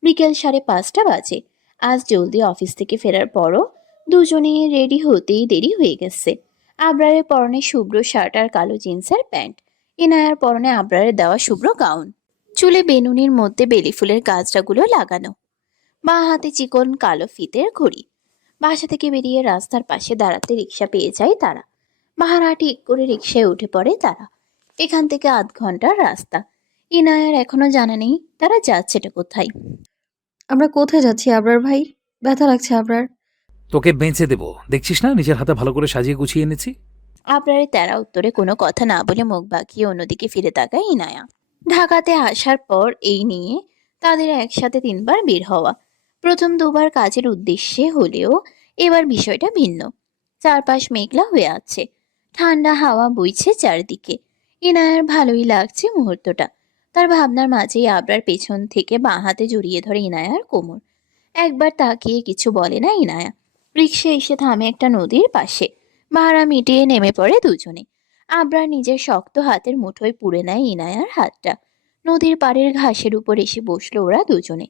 বিকেল 5:30 বাজে। আজ জলদি অফিস থেকে ফেরার পরও দুজনে রেডি হতেই দেরি হয়ে গেছে। আবরারের পরনে শুভ্র শার্ট আর কালো জিন্সের প্যান্ট। ইনায়ার পরনে আবরারের দেওয়া শুভ্র গাউন। চুলে বেনুনির মধ্যে বেলি ফুলের গাছটাগুলো লাগানো। বাঁ হাতে চিকন কালো ফিতের ঘড়ি। বাসা থেকে বেরিয়ে রাস্তার পাশে দাঁড়াতে রিক্সা পেয়ে যায় তারা। ভাড়া ঠিক করে রিক্সায় উঠে পড়ে তারা। এখান থেকে আধ ঘন্টার রাস্তা। ইনায়ার এখনো জানা নেই তারা যাচ্ছেটা কোথায়। আমরা কোথায় যাচ্ছি আবরার ভাই? ব্যথা লাগছে আবরার। তোকে বেঁচে দেব, দেখছিস না নিজের হাতে ভালো করে সাজিয়ে গুছিয়ে এনেছি। আবরারের তেরা উত্তরে কোনো কথা না বলে মুখ বাঁকিয়ে অন্যদিকে ফিরে তাকায় ইনায়া। ঢাকাতে আসার পর এই নিয়ে তাদের একসাথে 3বার বের হওয়া। প্রথম 2বার কাজের উদ্দেশ্যে হলেও এবার বিষয়টা ভিন্ন। চারপাশ মেঘলা হয়ে আছে। ঠান্ডা হাওয়া বইছে চারদিকে। ইনায়ার ভালোই লাগছে মুহূর্তটা। তার ভাবনার মাঝেই আবরার পেছন থেকে বাঁ হাতে জড়িয়ে ধরে ইনায়ার কোমর। একবার তাকিয়ে কিছু বলে না ইনায়া। রিক্সা এসে থামে একটা নদীর পাশে। ভাড়া মিটিয়ে নেমে পড়ে দুজনে। আবরার নিজের শক্ত হাতের মুঠোয় পুড়ে নেয় ইনায়ার হাতটা। নদীর পাড়ের ঘাসের উপর এসে বসলো ওরা দুজনে।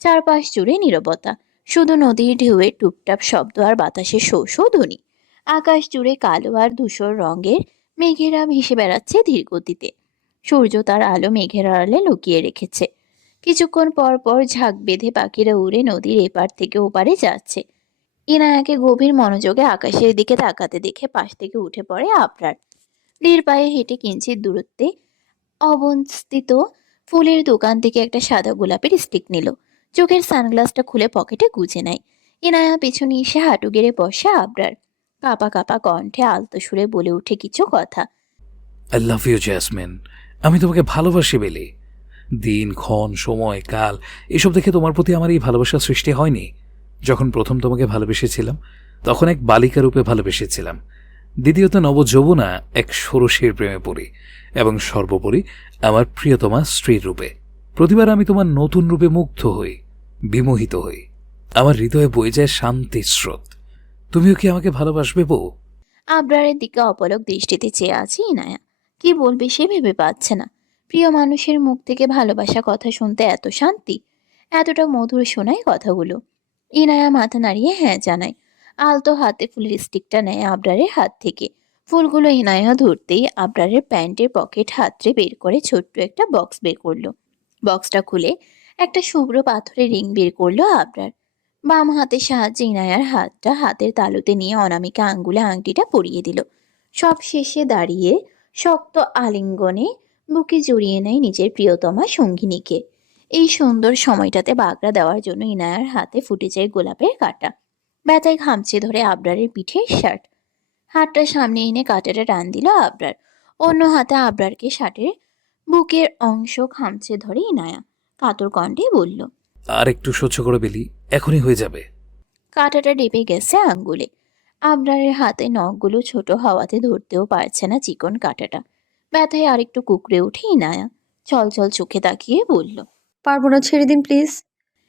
চারপাশ জুড়ে নীরবতা। শুধু নদীর ঢেউয়ের টুপটাপ শব্দ আর বাতাসের শো শো ধ্বনি। আকাশ জুড়ে কালো আর ধূসর রঙের মেঘেরা ভেসে বেড়াচ্ছে ধীর গতিতে। সূর্য তার আলো মেঘের আড়ালে লুকিয়ে রেখেছে। কিছুক্ষণ পর পর ঝাঁক বেঁধে পাখিরা উড়ে নদীর এপার থেকে ওপারে যাচ্ছে। ইনায়াকে গভীর মনোযোগে আকাশের দিকে তাকাতে দেখে পাশ থেকে উঠে পড়ে আবরার। ধীর পায়ে হেঁটে কিঞ্চিত দূরত্বে অবস্থিত ফুলের দোকান থেকে একটা সাদা গোলাপের স্টিক নিল। চোখের সানগ্লাসটা খুলে পকেটে গুজে নেয়। ইনায়া পেছনে এসে হাঁটু গেড়ে বসে আবরার। কাপা কাপা কণ্ঠে আলতো সুরে বলে উঠে কিছু কথা। আই লাভ ইউ জ্যাসমিন, আমি তোমাকে ভালোবাসি বেলি। দিন ক্ষণ সময় কাল এসব দেখে তোমার প্রতি আমার এই ভালোবাসার সৃষ্টি হয়নি। যখন প্রথম তোমাকে ভালোবেসেছিলাম তখন এক বালিকা রূপে ভালোবেসেছিলাম। দ্বিতীয়ত নবযৌবনা এক ষোড়শীর প্রেমে পড়ি, এবং সর্বোপরি আমার প্রিয়তমা স্ত্রীর রূপে। প্রতিবার আমি তোমার নতুন রূপে মুগ্ধ হই, বিমোহিত হই। আমার হৃদয়ে বয়ে যায় শান্তির স্রোত। তুমিও কি আমাকে ভালোবাসবে বউ? আবরারের দিকে অপলক দৃষ্টিতে চেয়ে আছে ইনায়া। কি বলবে সে ভেবে পাচ্ছে না। প্রিয় মানুষের মুখ থেকে ভালোবাসা কথা শুনতে এত শান্তি, এতটা মধুর শোনায় কথাগুলো। ইনায়া মাথা নাড়িয়ে হ্যাঁ জানায়। আলতো হাতে ফুলের স্টিকটা নেয় আবরারের হাত থেকে। ফুলগুলো ইনায়া ধরতেই আবরারের প্যান্টের পকেট হাতড়ে বের করে ছোট্ট একটা বক্স বের করলো। বক্সটা খুলে একটা শুভ্র পাথরের রিং বের করলো আবরার। বাম হাতের সাহায্যে ইনায়ার হাতটা হাতের তালুতে নিয়ে অনামিকা আঙ্গুলে আংটিটা পরিয়ে দিল। সব শেষে দাঁড়িয়ে শক্ত আলিঙ্গনে বুকে জড়িয়ে নেয় নিজের প্রিয়তমা সঙ্গিনীকে। এই সুন্দর সময়টাতে বাগড়া দেওয়ার জন্য ইনায়ার হাতে ফুটে যায় গোলাপের কাঁটা। ব্যথায় ঘামছে ধরে আবরারের পিঠের শার্ট। হাতটা সামনে এনে কাঁটাটা টান দিল আবরার। অন্য হাতে আবরারকে শার্টের বুকের অংশ খামচে ধরে ইনায়া কাতর কণ্ঠে বলল। আর একটু সহ্য করে বেলি, এখনই হয়ে যাবে। কাঁটাটা ডেপে গেছে আঙ্গুলে। আবরারের হাতে নখগুলো ছোট হওয়াতে ধরতেও পারছে না চিকন কাঁটাটা। ব্যথায় আরেকটু কুকড়ে উঠে ইনায়া ছলছল চোখে তাকিয়ে বলল। পারবো না, ছেড়ে দিন প্লিজ।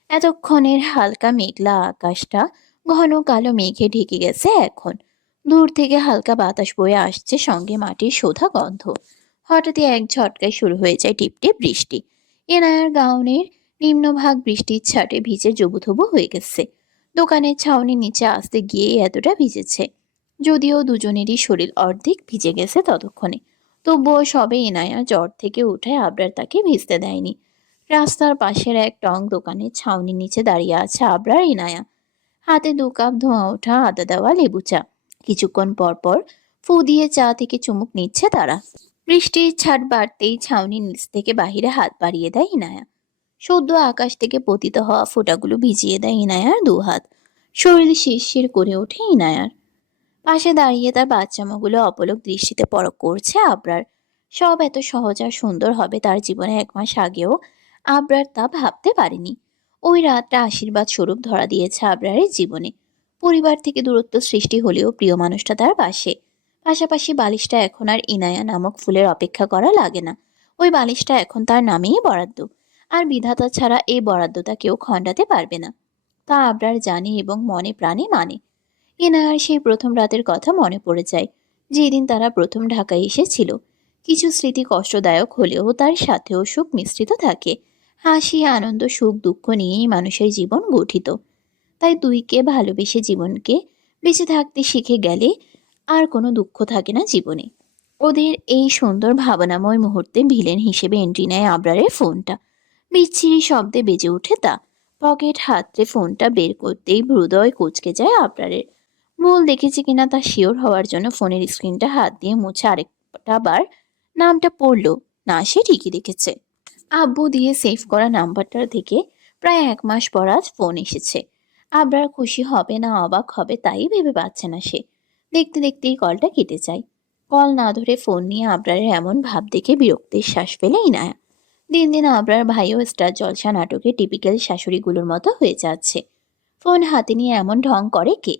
এতক্ষণের হালকা মেঘলা আকাশটা ঘন কালো মেঘে ঢেকে গেছে এখন। দূর থেকে হালকা বাতাস বয়ে আসছে, সঙ্গে মাটির শোধা গন্ধ। হঠাৎই এক ঝটকায় শুরু হয়ে যায় টিপটিপ বৃষ্টি। এনায়ার গাউনের নিম্নভাগ বৃষ্টির ছাটে ভিজে জবুথবু হয়ে গেছে। দোকানের ছাউনির নিচে আসতে গিয়ে এতটা ভিজেছে, যদিও দুজনেরই শরীর অর্ধেক ভিজে গেছে ততক্ষণে। তবুও সবে এনায়া জ্বর থেকে উঠে আবরার তাকে ভিজতে দেয়নি। রাস্তার পাশের এক টং দোকানের ছাউনির নিচে দাঁড়িয়ে আছে আবরার ইনায়া। হাতে 2 কাপ ধোঁয়া ওঠা আদা দেওয়া লেবু চা। কিছুক্ষণ পর পর ফু দিয়ে চা থেকে চুমুক নিচ্ছে তারা। বৃষ্টির ছাট বাড়তেই ছাউনির নিচ থেকে বাহিরে হাত বাড়িয়ে দেয় ইনায়া। সদ্য আকাশ থেকে পতিত হওয়া ফোঁটাগুলো ভিজিয়ে দেয় ইনায়ার 2 হাত। শরীর শিরশির করে ওঠে ইনায়ার। পাশে দাঁড়িয়ে তার বাচ্চামাগুলো অপলক দৃষ্টিতে পরখ করছে আবরার। সব এত সহজ আর সুন্দর হবে তার জীবনে 1 মাস আগেও আবরার তা ভাবতে পারেনি। ওই রাতটা আশীর্বাদ স্বরূপ ধরা দিয়েছে আবরারের জীবনে। পরিবার থেকে দূরত্ব সৃষ্টি হলেও প্রিয় মানুষটা তার পাশে। পাশাপাশি বালিশটা এখন আর ইনায়া নামক ফুলের অপেক্ষা করা লাগে না। ওই বালিশটা এখন তার নামেই বরাদ্দ। আর বিধাতা ছাড়া এই বরাদ্দটা কেউ খণ্ডাতে পারবে না। তা আবরার জানে এবং মনে প্রাণে মানে। ইনায়ার সেই প্রথম রাতের কথা মনে পড়ে যায়, যেদিন তারা প্রথম ঢাকায় এসেছিল। কিছু স্মৃতি কষ্টদায়ক হলেও তার সাথেও সুখ মিশ্রিত থাকে। হাসি, আনন্দ, সুখ, দুঃখ নিয়েই মানুষের জীবন গঠিত। তাই দুইকে ভালোবেসে জীবনকে বেঁচে থাকতে শিখে গেলে আর কোনো দুঃখ থাকে না জীবনে। ওদের এই সুন্দর ভাবনাময় মুহূর্তে ভিলেন হিসেবে এন্ট্রি নেয় আবরারের ফোনটা। বিচ্ছিরি শব্দে বেজে ওঠে তা। পকেট হাতড়ে ফোনটা বের করতেই হৃদয় কুঁচকে যায় আবরারের। ভুল দেখেছে কিনা তা শিওর হওয়ার জন্য ফোনের স্ক্রিনটা হাত দিয়ে মুছে আরেকটা বার নামটা পড়ল। না, সে ঠিকই দেখেছে। আব্বু দিয়ে সেভ করা নাম্বারটা থেকে প্রায় 1 মাস পর আজ ফোন এসেছে। আবরার খুশি হবে না অবাক হবে তাই ভেবে পাচ্ছে না সে। দেখতে দেখতেই কলটা কেটে যায়। কল না ধরে ফোন নিয়ে আবরারের এমন ভাব দেখে বিরক্তির শ্বাস ফেলে ইনায়া। দিন দিন আবরার ভাইও স্টার জলসা নাটকে টিপিক্যাল শাশুড়িগুলোর মতো হয়ে যাচ্ছে। ফোন হাতে নিয়ে এমন ঢং করে কে?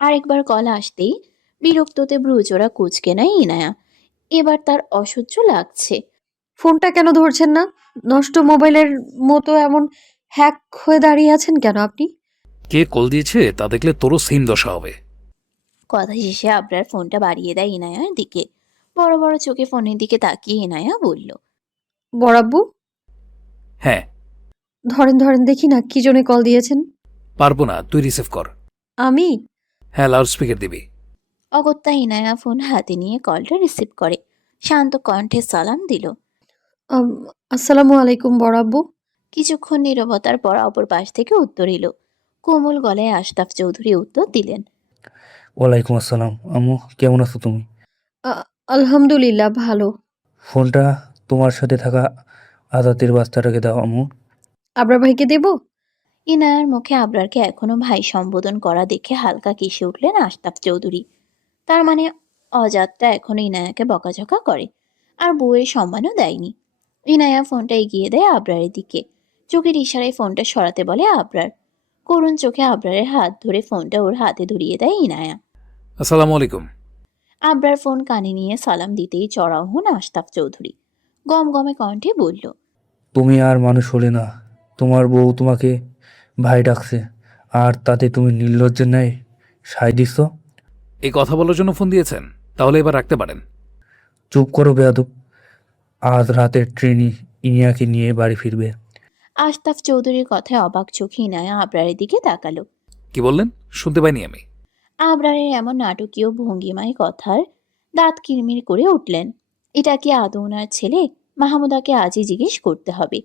আরেকবার কল আসতেই বিরক্ততে ভ্রুজোড়া কুঁচকে নেয় ইনায়া। এবার তার অসহ্য লাগছে। ফোনটা কেন ধরছেন না? নষ্ট মোবাইলের মতো এমন হ্যাক হয়ে দাঁড়িয়ে আছেন কেন আপনি? কে কল দিয়েছে তা দেখলে তোরও সেম দশা হবে। কথা শেষে আবরার ফোনটা বাড়িয়ে দেয় ইনায়ার দিকে। বড় বড় চোখে ফোনের দিকে তাকিয়ে ইনায়া বলল। বড়াব্বু, হ্যাঁ। ধরেন ধরেন দেখি না কি জন্য কল দিয়েছেন। পারবো না, তুই রিসিভ কর। আমি? হ্যাঁ, লাউড স্পিকার দিবি। অগত্যা ইনায়া ফোন হাতে নিয়ে কলটা রিসিভ করে শান্ত কণ্ঠে সালাম দিল। আম, আসসালামু আলাইকুম বড়াব্বু। কিছুক্ষণ নীরবতার পর অপর পাশ থেকে উত্তর এলো। কোমল গলায় আশতাফ চৌধুরী উত্তর দিলেন। ওয়ালাইকুম আসসালাম। আম্মু, কেমন আছো তুমি? আলহামদুলিল্লাহ ভালো। ফোনটা তোমার সাথে থাকা আজাতের বাচ্চাটাকে দাও আম্মু। আবরার ভাইকে দেব? ইনায়ার মুখে আবরারকে এখনো ভাই সম্বোধন করা দেখে হালকা কেসে উঠলেন আশতাফ চৌধুরী। তার মানে অজাতটা এখনো ইনায়াকে বকাঝকা করে, আর বউয়ের সম্মানও দেয়নি। ইনায়া ফোনটা এগিয়ে দেয় আবরারের দিকে। চোখের ইশারায় ফোনটা সরাতে বলে আবরার। করুণ চোখে আবরারের হাত ধরে ফোনটা ওর হাতে ধরিয়ে দেয় ইনায়া। আসসালামু আলাইকুম। আবরার ফোন কানে নিয়ে সালাম দিতেই চড়াও হন আশতাফ চৌধুরী। গমগমে কণ্ঠে বলল। তুমি আর মানুষ হলে না। তোমার বউ তোমাকে ভাই ডাকছে, আর তাতে তুমি নির্লজ্জের ন্যায় সায় দিচ্ছ। এই কথা বলার জন্য ফোন দিয়েছেন? তাহলে এবার রাখতে পারেন। চুপ করো বেয়াদব। আজ রাতে ট্রেনই ইনিয়াকে নিয়ে বাড়ি ফিরবে। আশতাফ চৌধুরীর কথায় অবাক চোখে ইনায়া আবরারের দিকে তাকালো। কি বললেন? শুনতে পাইনি আমি। আবরারের এমন নাটকীয় ভঙ্গিমায় কথার দাঁত কিরমির করে উঠলেন। এটা কি আদৌ ওনার ছেলে? মাহমুদাকে আজই জিজ্ঞেস করতে হবে।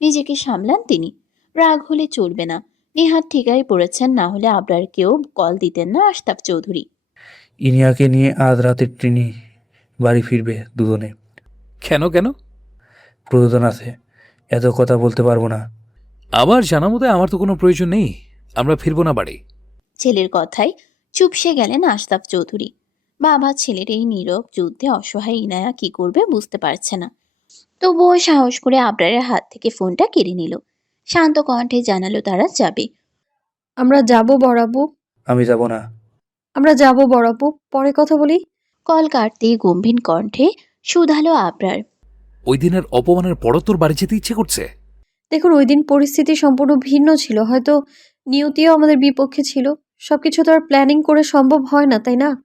নিজেকে সামলান তিনি। রাগ হলে চলবে না। নেহাত ঠিকাই পড়েছেন, না হলে আবরারকেও কল দিতেন না আশতাফ চৌধুরী। ইনিয়াকে নিয়ে আজ রাতে ট্রেনই বাড়ি ফিরবে দুজনে। কেন কেন? প্রয়োজন আছে। এত কথা বলতে পারবো না। আমার জানা মতে আমার তো কোনো প্রয়োজন নেই। আমরা ফিরবো না বাড়ি। ছেলের কথায় চুপসে গেলেন আশতাফ চৌধুরী। বাবা ছেলের এই নীরব যুদ্ধে অসহায় ইনায়া কি করবে বুঝতে পারছে না। তবুও সাহস করে আবরারের হাত থেকে ফোনটা কেড়ে নিল। শান্ত কণ্ঠে জানালো তারা যাবে। আমরা যাব বড়াবু। আমি যাব না। আমরা যাব বড়াবু, পরে কথা বলি। কল কাটতেই গম্ভীর কণ্ঠে শুধালো আবরার। ওই দিনের অপমানের পরও তোর বাড়ি যেতে ইচ্ছে করছে? দেখুন, ওই দিন পরিস্থিতি সম্পূর্ণ ভিন্ন ছিল, হয়তো নিয়তিও আমাদের বিপক্ষে ছিল। সবকিছু তো আর প্ল্যানিং করে সম্ভব হয় না, তাই না?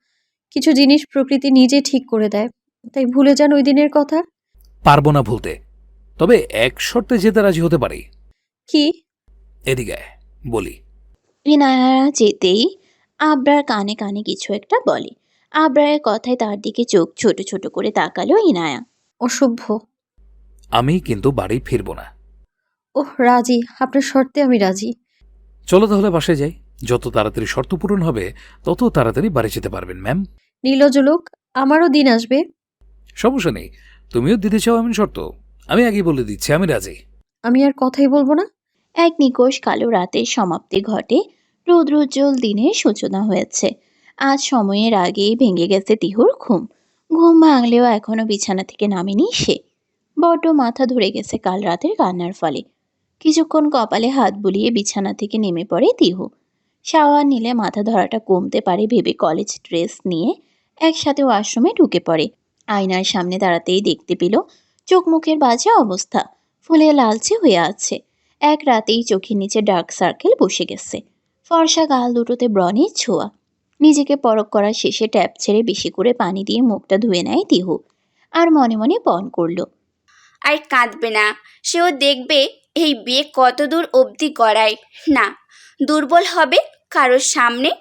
কিছু জিনিস প্রকৃতি নিজে ঠিক করে দেয়। তাই ভুলে যান ওই দিনের কথা। পারবো না ভুলতে, তবে এক শর্তে যেতে রাজি হতে পারি। কি? এদিকে আয়, বলি। ইনায়া যেতেই আবরার কানে কানে কিছু একটা বলে। আবরারের কথায় তার দিকে চোখ ছোট ছোট করে তাকালো ইনায়া। অসভ্য। আমি কিন্তু বাড়ি ফিরবো না। ওহ রাজি, আপনার শর্তে আমি রাজি। চলো তাহলে বাসায় যাই। যত তাড়াতাড়ি শর্ত পূরণ হবে তত তাড়াতাড়ি বাড়ি যেতে পারবেন ম্যাম। নীলজ লোক, আমারও দিন আসবে। সমস্যা নেই, তুমিও দিতে চাও এমন শর্ত? আমি আগেই বলে দিচ্ছি, আমি রাজি। আমি আর কথাই বলবো না। এক নিকোষ কালো রাতের সমাপ্তি ঘটে, রৌদ্রোজ্জ্বল দিনের সূচনা হয়েছে। আজ সময়ের আগেই ভেঙে গেছে তিহুর ঘুম। ঘুম ভাঙলেও এখনো বিছানা থেকে নামেনি সে। বড্ড মাথা ধরে গেছে কাল রাতের কান্নার ফলে। কিছুক্ষণ কপালে হাত বুলিয়ে বিছানা থেকে নেমে পড়ে তিহু। শাওয়ার নিলে মাথা ধরাটা কমতে পারে ভেবে কলেজ ড্রেস নিয়ে একসাথে ওয়াশরুমে ঢুকে পড়ে। আয়নার সামনে দাঁড়াতেই দেখতে পেল চোখ মুখের বাজে অবস্থা, ফুলে লালচে হয়ে আছে। এক রাতেই চোখের নিচে ডার্ক সার্কেল বসে গেছে। ফর্সা গাল দুটোতে ব্রণের ছোঁয়া। নিজেকে পরখ করার শেষে ট্যাপ ছেড়ে বেশি করে পানি দিয়ে মুখটা ধুয়ে নেয় তিহু। আর মনে মনে পণ করলো। আর কাঁদবে না, সেও দেখবে এই বিয়ে কত দূর অবধি গড়ায় না। দুর্বল হবে কারোর সামনে।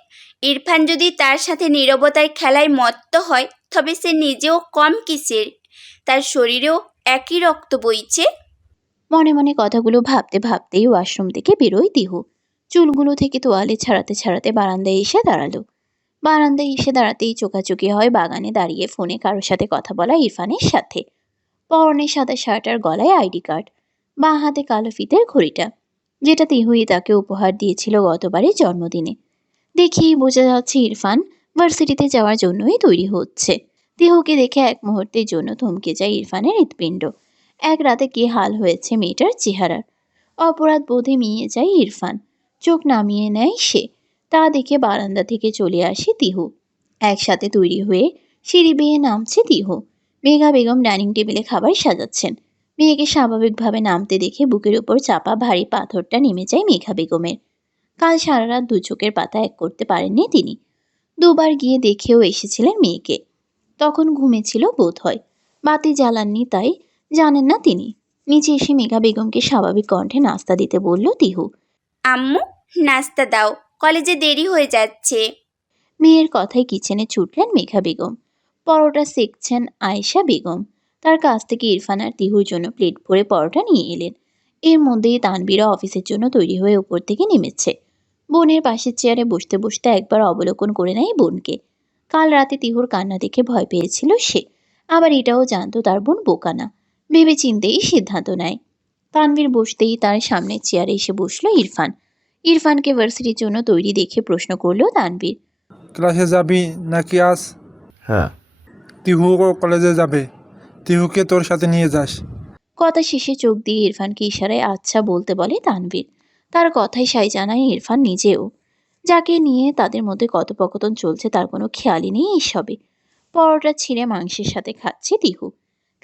ইরফান যদি তার সাথে নীরবতার খেলায় মত্ত হয়, তবে সে নিজেও কম কিসের? তার শরীরেও একই রক্ত বইছে। মনে মনে কথাগুলো ভাবতে ভাবতেই ওয়াশরুম থেকে বেরোয় তিহু। চুলগুলো থেকে তোয়ালে ছাড়াতে ছাড়াতে বারান্দায় এসে দাঁড়ালো। বারান্দায় এসে দাঁড়াতেই চোখাচোখি হয় বাগানে দাঁড়িয়ে ফোনে কারোর সাথে কথা বলা ইরফানের সাথে। পরনে সাদা শার্ট আর গলায় আইডি কার্ড, বাঁ হাতে কালো ফিতের ঘড়িটা, যেটা তিহুই তাকে উপহার দিয়েছিল গতবারের জন্মদিনে। দেখেই বোঝা যাচ্ছে ইরফান ভার্সিটিতে যাওয়ার জন্যই তৈরি হচ্ছে। তিহুকে দেখে এক মুহূর্তের জন্য থমকে যায় ইরফানের হৃৎপিণ্ড। এক রাতে কি হাল হয়েছে মেয়েটার চেহারার। অপরাধ বোধে মিয়ে যায় ইরফান। চোখ নামিয়ে নেয় সে। তা দেখে বারান্দা থেকে চলে আসে তিহু। একসাথে তৈরি হয়ে সিঁড়ি বেয়ে নামছে তিহু। মেঘা বেগম ডাইনিং টেবিলে খাবার সাজাচ্ছেন। মেয়েকে স্বাভাবিকভাবে নামতে দেখে বুকের উপর চাপা ভারী পাথরটা নেমে যায় মেঘা বেগমের। কাল সারা রাত দু চোখের পাতা এক করতে পারেননি তিনি। দুবার গিয়ে দেখেও এসেছিলেন মেয়েকে। তখন ঘুমেছিল বোধ হয়, বাতি জ্বালাননি তাই জানেন না তিনি। নিচে এসে মেঘা বেগমকে স্বাভাবিক কণ্ঠে নাস্তা দিতে বলল তিহু। আম্মু, নাস্তা দাও, কলেজে দেরি হয়ে যাচ্ছে। মেয়ের কথায় কিচেনে ছুটলেন মেঘা বেগম। পরোটা সেঁকছেন আয়েশা বেগম। তার কাছ থেকে ইরফান আর তিহুর জন্য প্লেট ভরে পরোটা নিয়ে এলেন। এর মধ্যেই তানবীরা অফিসের জন্য তৈরি হয়ে উপর থেকে নেমেছে। বোনের পাশের চেয়ারে বসতে বসতে একবার অবলোকন করে নেয় বোনকে। কাল রাতে তিহুর কান্না দেখে ভয় পেয়েছিল সে। আবার এটাও জানতো তার বোন বোকা না। ভেবে চিন্তেই সিদ্ধান্ত নেয়। তানভীর বসতেই তার সামনের চেয়ারে এসে বসলো ইরফান। ইরফানকে ভার্সিটির জন্য তৈরি দেখে প্রশ্ন করলো তানভীর। ক্লাসে যাবি নাকি আজ? হ্যাঁ। তিহুও কলেজে যাবে, তিহুকে তোর সাথে নিয়ে যাস। কথা শেষে চোখ দিয়ে ইরফানকে ইশারায় আচ্ছা বলতে বলে তানভীর। তার কথায় সাই জানায় ইরফান নিজেও। যাকে নিয়ে তাদের মধ্যে কথোপকথন চলছে তার কোনো খেয়ালই নেই এসবে। পরোটা ছিঁড়ে মাংসের সাথে খাচ্ছে তিহু।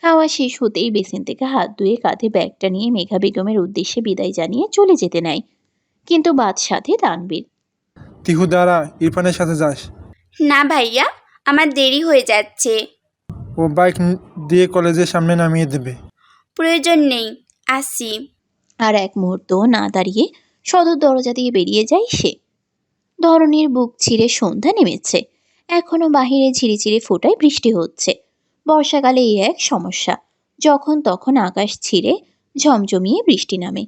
খাওয়া শেষ হতেই বেসিন থেকে হাত ধুয়ে কাঁধে ব্যাগটা নিয়ে মেঘা বেগমের উদ্দেশ্যে বিদায় জানিয়ে চলে যেতে নেয়। কিন্তু বাদ সাথে তানভীর। তিহু দ্বারা ইরফানের সাথে যাস। না ভাইয়া, আমার দেরি হয়ে যাচ্ছে। ও বাইক দিয়ে কলেজের সামনে নামিয়ে দেবে। প্রয়োজন নেই, আসি। আর এক মুহূর্ত না দাঁড়িয়ে সদর দরজা দিয়ে বেরিয়ে যায় সে। ধরনের বুক ছিঁড়ে সন্ধ্যা নেমেছে। এখনো বাহিরে ঝিরিঝিরি ফোঁটায় বৃষ্টি হচ্ছে। বর্ষাকালে এই এক সমস্যা, যখন তখন আকাশ ছিঁড়ে ঝমঝমিয়ে বৃষ্টি নামে।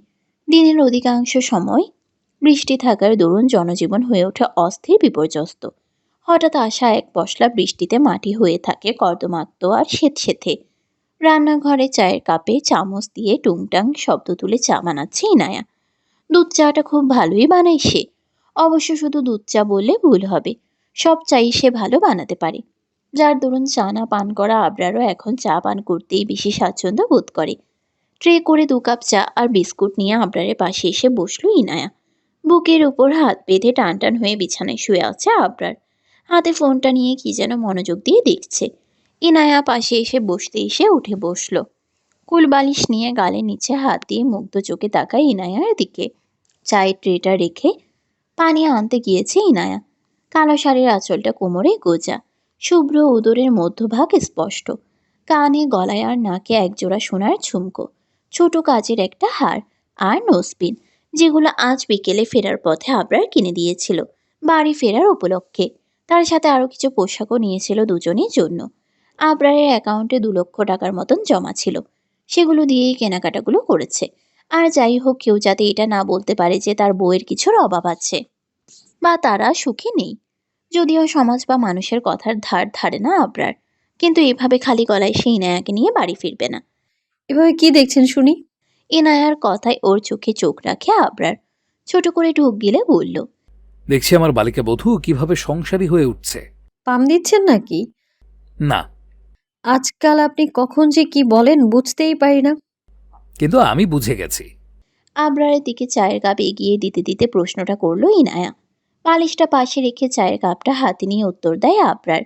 দিনের অধিকাংশ সময় বৃষ্টি থাকার দরুন জনজীবন হয়ে ওঠে অস্থির বিপর্যস্ত। হঠাৎ আসা এক পশলা বৃষ্টিতে মাটি হয়ে থাকে কর্দমাক্ত আর স্যাঁতসেঁতে। রান্নাঘরে চায়ের কাপে চামচ দিয়ে টুংটাং শব্দ তুলে চা বানাচ্ছে ইনায়া। দুধ চাটা খুব ভালোই বানায় সে। অবশ্য শুধু দুধ চা বললে ভুল হবে, সব চাই সে ভালো বানাতে পারে। যার দরুন চা না পান করা আবরারও এখন চা পান করতেই বেশি স্বাচ্ছন্দ্য বোধ করে। ট্রে করে 2 কাপ চা আর বিস্কুট নিয়ে আবরারের পাশে এসে বসল ইনায়া। বুকের উপর হাত বেঁধে টানটান হয়ে বিছানায় শুয়ে আছে আবরার। হাতে ফোনটা নিয়ে কি যেন মনোযোগ দিয়ে দেখছে। ইনায়া পাশে এসে বসতে এসে উঠে বসল। কুল বালিশ নিয়ে গালের নিচে হাত দিয়ে মুগ্ধ চোখে তাকায় ইনায়ার দিকে। চায়ের ট্রেটা রেখে পানি আনতে গিয়েছে ইনায়া। কালো শাড়ির আঁচলটা কোমরে গোজা, শুভ্র উদরের মধ্যভাগ স্পষ্ট। কানে, গলায় আর নাকে একজোড়া সোনার ঝুমকো, ছোট কাচের একটা হার আর নোজপিন, যেগুলো আজ বিকেলে ফেরার পথে আবরার কিনে দিয়েছিল বাড়ি ফেরার উপলক্ষে। তার সাথে আরও কিছু পোশাকও নিয়েছিল দুজনের জন্য। আবরারের অ্যাকাউন্টে 2 লক্ষ টাকার মতন জমা ছিল, সেগুলো দিয়েই কেনাকাটাগুলো করেছে। আর যাই হোক, কেউ যাতে এটা না বলতে পারে যে তার বউয়ের কিছুর অভাব আছে বা তারা সুখী নেই। যদিও সমাজ বা মানুষের কথার ধার ধারে না আবরার, কিন্তু এভাবে খালি গলায় সে ইনায়াকে নিয়ে বাড়ি ফিরবে না। এভাবে কি দেখছেন শুনি? ইনায়ার কথায় ওর চোখে চোখ রাখে আবরার। ছোট করে ঢোক গিলে বলল, দেখছি আমার বালিকা বধূ কিভাবে সংসারী হয়ে উঠছে। পাম দিচ্ছেন নাকি? না, আজকাল আপনি কখন যে কি বলেন বুঝতেই পারি না। কিন্তু আমি বুঝে গেছি। আবরারের দিকে চায়ের কাপ এগিয়ে দিতে দিতে প্রশ্নটা করলো ইনায়া। পালিশটা পাশে রেখে চায়ের কাপটা হাতে নিয়ে উত্তর দেয় আবরার।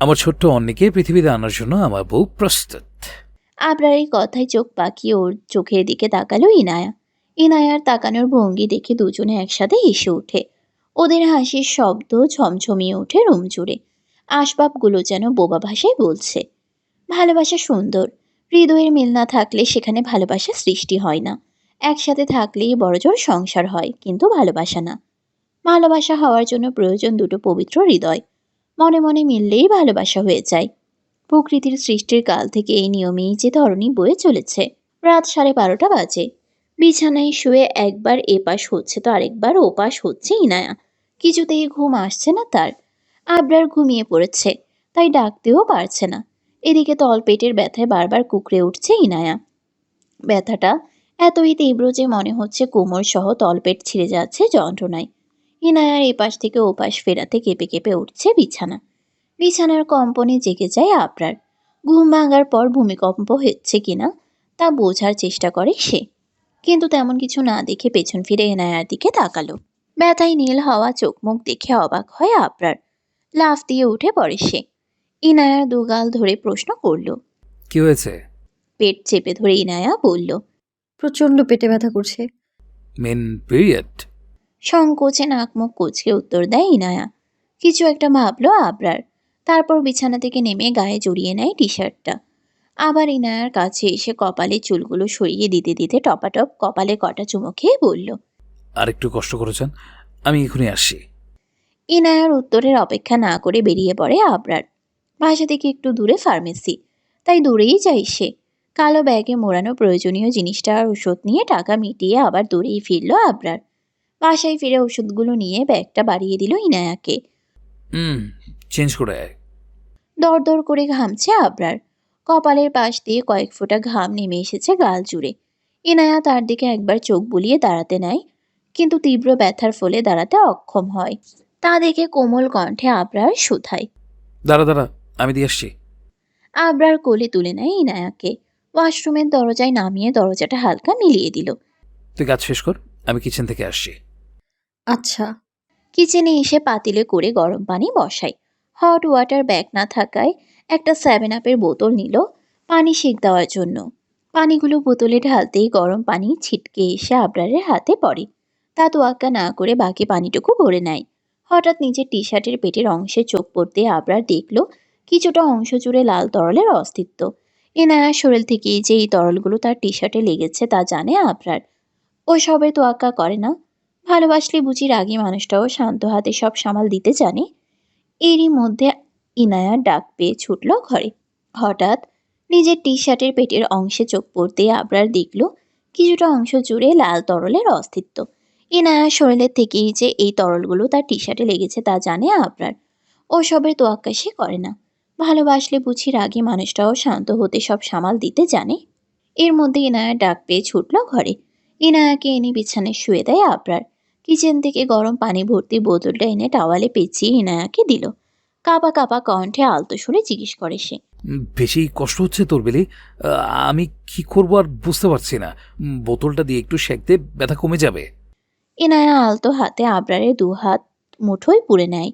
আমার ছোট্ট অন্যকে পৃথিবীতে আনার জন্য আমার বউ প্রস্তুত। আবরারের কথায় চোখ পাকিয়ে ওর চোখের দিকে তাকালো ইনায়া। ইনায়ার তাকানোর ভঙ্গি দেখে দুজনে একসাথে হেসে ওঠে। ওদের হাসির শব্দ ঝমঝমিয়ে ওঠে রুম জুড়ে। আসবাবগুলো যেন বোবা ভাষায় বলছে, ভালোবাসা সুন্দর, হৃদয়ের মিল না থাকলে সেখানে ভালোবাসা সৃষ্টি হয় না। একসাথে থাকলেই বড়জোর সংসার হয়, কিন্তু ভালোবাসা না। ভালোবাসা হওয়ার জন্য প্রয়োজন দুটো পবিত্র হৃদয়। মনে মনে মিললেই ভালোবাসা হয়ে যায়। প্রকৃতির সৃষ্টির কাল থেকে এই নিয়মেই যে ধরনী বয়ে চলেছে। রাত 12:30 বাজে। বিছানায় শুয়ে একবার এপাশ হচ্ছে তো আরেকবার ওপাশ হচ্ছে ইনায়া। কিছুতেই ঘুম আসছে না তার। আবরার ঘুমিয়ে পড়েছে, তাই ডাকতেও পারছে না। এদিকে তলপেটের ব্যথায় বারবার কুঁকড়ে উঠছে ইনায়া। ব্যথাটা এতই তীব্র যে মনে হচ্ছে কোমর সহ তলপেট ছিঁড়ে যাচ্ছে যন্ত্রণায়। ইনায়ার এপাশ থেকে ওপাশ ফেরাতে কেঁপে কেঁপে উঠছে বিছানা। বিছানার কম্পনে জেগে যায় আবরার। ঘুম ভাঙার পর ভূমিকম্প হচ্ছে কিনা তা বোঝার চেষ্টা করে সে, কিন্তু তেমন কিছু না দেখে পেছন ফিরে এনায়ার দিকে তাকালো। ব্যথায় নীল হওয়া চোখ মুখ দেখে অবাক হয় আবরার। লাফ দিয়ে উঠে পড়ে সে। ইনায়ার দুগাল ধরে প্রশ্ন করল। কি হয়েছে? পেট চেপে ধরে ইনায়া বলল, প্রচন্ড পেটে ব্যথা করছে। Main period? সংকোচে নাক মুখ কুঁচকে উত্তর দেয় ইনায়া। কিছু একটা ভাবলো আবরার, তারপর বিছানা থেকে নেমে গায়ে জড়িয়ে নেয় টি শার্টটা। আবার ইনায়ার কাছে এসে কপালে চুলগুলো সরিয়ে দিতে দিতে টপাটপ কপালে কটা চুমো খেয়ে বলল, আর একটু কষ্ট করেছেন, আমি এখনই আসছি। ইনায়ার উত্তরের অপেক্ষা না করে বেরিয়ে পড়ে আবরার। বাসা থেকে একটু দূরে ফার্মেসি, তাই দূরেই যায় সে। কালো ব্যাগে মোড়ানো প্রয়োজনীয় জিনিসটা আর ওষুধ নিয়ে টাকা মিটিয়ে আবার দূরেই ফিরল আবরার। বাসায় ফিরে ওষুধগুলো নিয়ে ব্যাগটা বাড়িয়ে দিল ইনায়াকে। চেঞ্জ করে আয়। দরদর করে ঘামছে আবরার। কপালের পাশ দিয়ে কয়েক ফোঁটা ঘাম নেমে এসেছে গাল জুড়ে। ইনায়া তার দিকে একবার চোখ বুলিয়ে দাঁড়াতে নেয়, কিন্তু তীব্র ব্যথার ফলে দাঁড়াতে অক্ষম হয়। তা দেখে কোমল কণ্ঠে আবরার শুধায়, দাঁড়া দাঁড়া, আমি দিয়ে আসছি। আবরার কোলে তুলে নেয় ইনায়াকে। ওয়াশরুমের দরজায় নামিয়ে দরজাটা হালকা মিলিয়ে দিল। তুই কাজ শেষ কর, আমি কিচেন থেকে আসছি। আচ্ছা। কিচেনে এসে পাতিলে করে গরম পানি বসায়। হট ওয়াটার ব্যাগ না থাকায় একটা 7 আপের বোতল নিল পানি সেঁক দেওয়ার জন্য। পানিগুলো বোতলে ঢালতেই গরম পানি ছিটকে এসে আবরারের হাতে পড়ে। তা তোয়াক্কা না করে বাকি পানিটুকু ভরে নেয়। হঠাৎ নিজের টি শার্টের পেটের অংশে চোখ পড়তে আবরার দেখল কিছুটা অংশ জুড়ে লাল তরলের অস্তিত্ব। এনায়ার শরীর থেকেই যে এই তরলগুলো তার টি শার্টে লেগেছে তা জানে আবরার। ও সবে তোয়াক্কা করে না। ভালোবাসলে বুঝি রাগী মানুষটাও শান্ত হাতে সব সামাল দিতে জানে। এরই মধ্যে ইনায়ার ডাক পেয়ে ছুটল ঘরে। হঠাৎ নিজের টি শার্টের পেটের অংশে চোখ পড়তে আবরার দেখল কিছুটা অংশ জুড়ে লাল তরলের অস্তিত্ব। ইনায়ার শরীরের থেকেই যে এই তরলগুলো তার টি শার্টে লেগেছে তা জানে আবরার। ও সবের তোয়াক্কা সে করে না। ভালোবাসলে বুঝি রাগী মানুষটাও শান্ত হতে সব সামাল দিতে জানে। এর মধ্যে ইনায়ার ডাক পেয়ে ছুটল ঘরে। ইনায়াকে এনে বিছানায় শুয়ে দেয় আবরার। কিচেন থেকে গরম পানি ভর্তি বোতলটা এনে টাওয়ালে পেঁচিয়ে ইনায়াকে দিল। কাঁপা কাঁপা কণ্ঠে আলতো সুরে জিজ্ঞেস করে সে। বেশি কষ্ট হচ্ছে তোর বেলি? আমি কি করবো আর বুঝতে পারছি না। বোতলটা দিয়ে একটু সেঁকতে ব্যথা কমে যাবে। ইনায়া আলতো হাতে আবরারের 2 হাত মুঠোয় পুরে নেয়।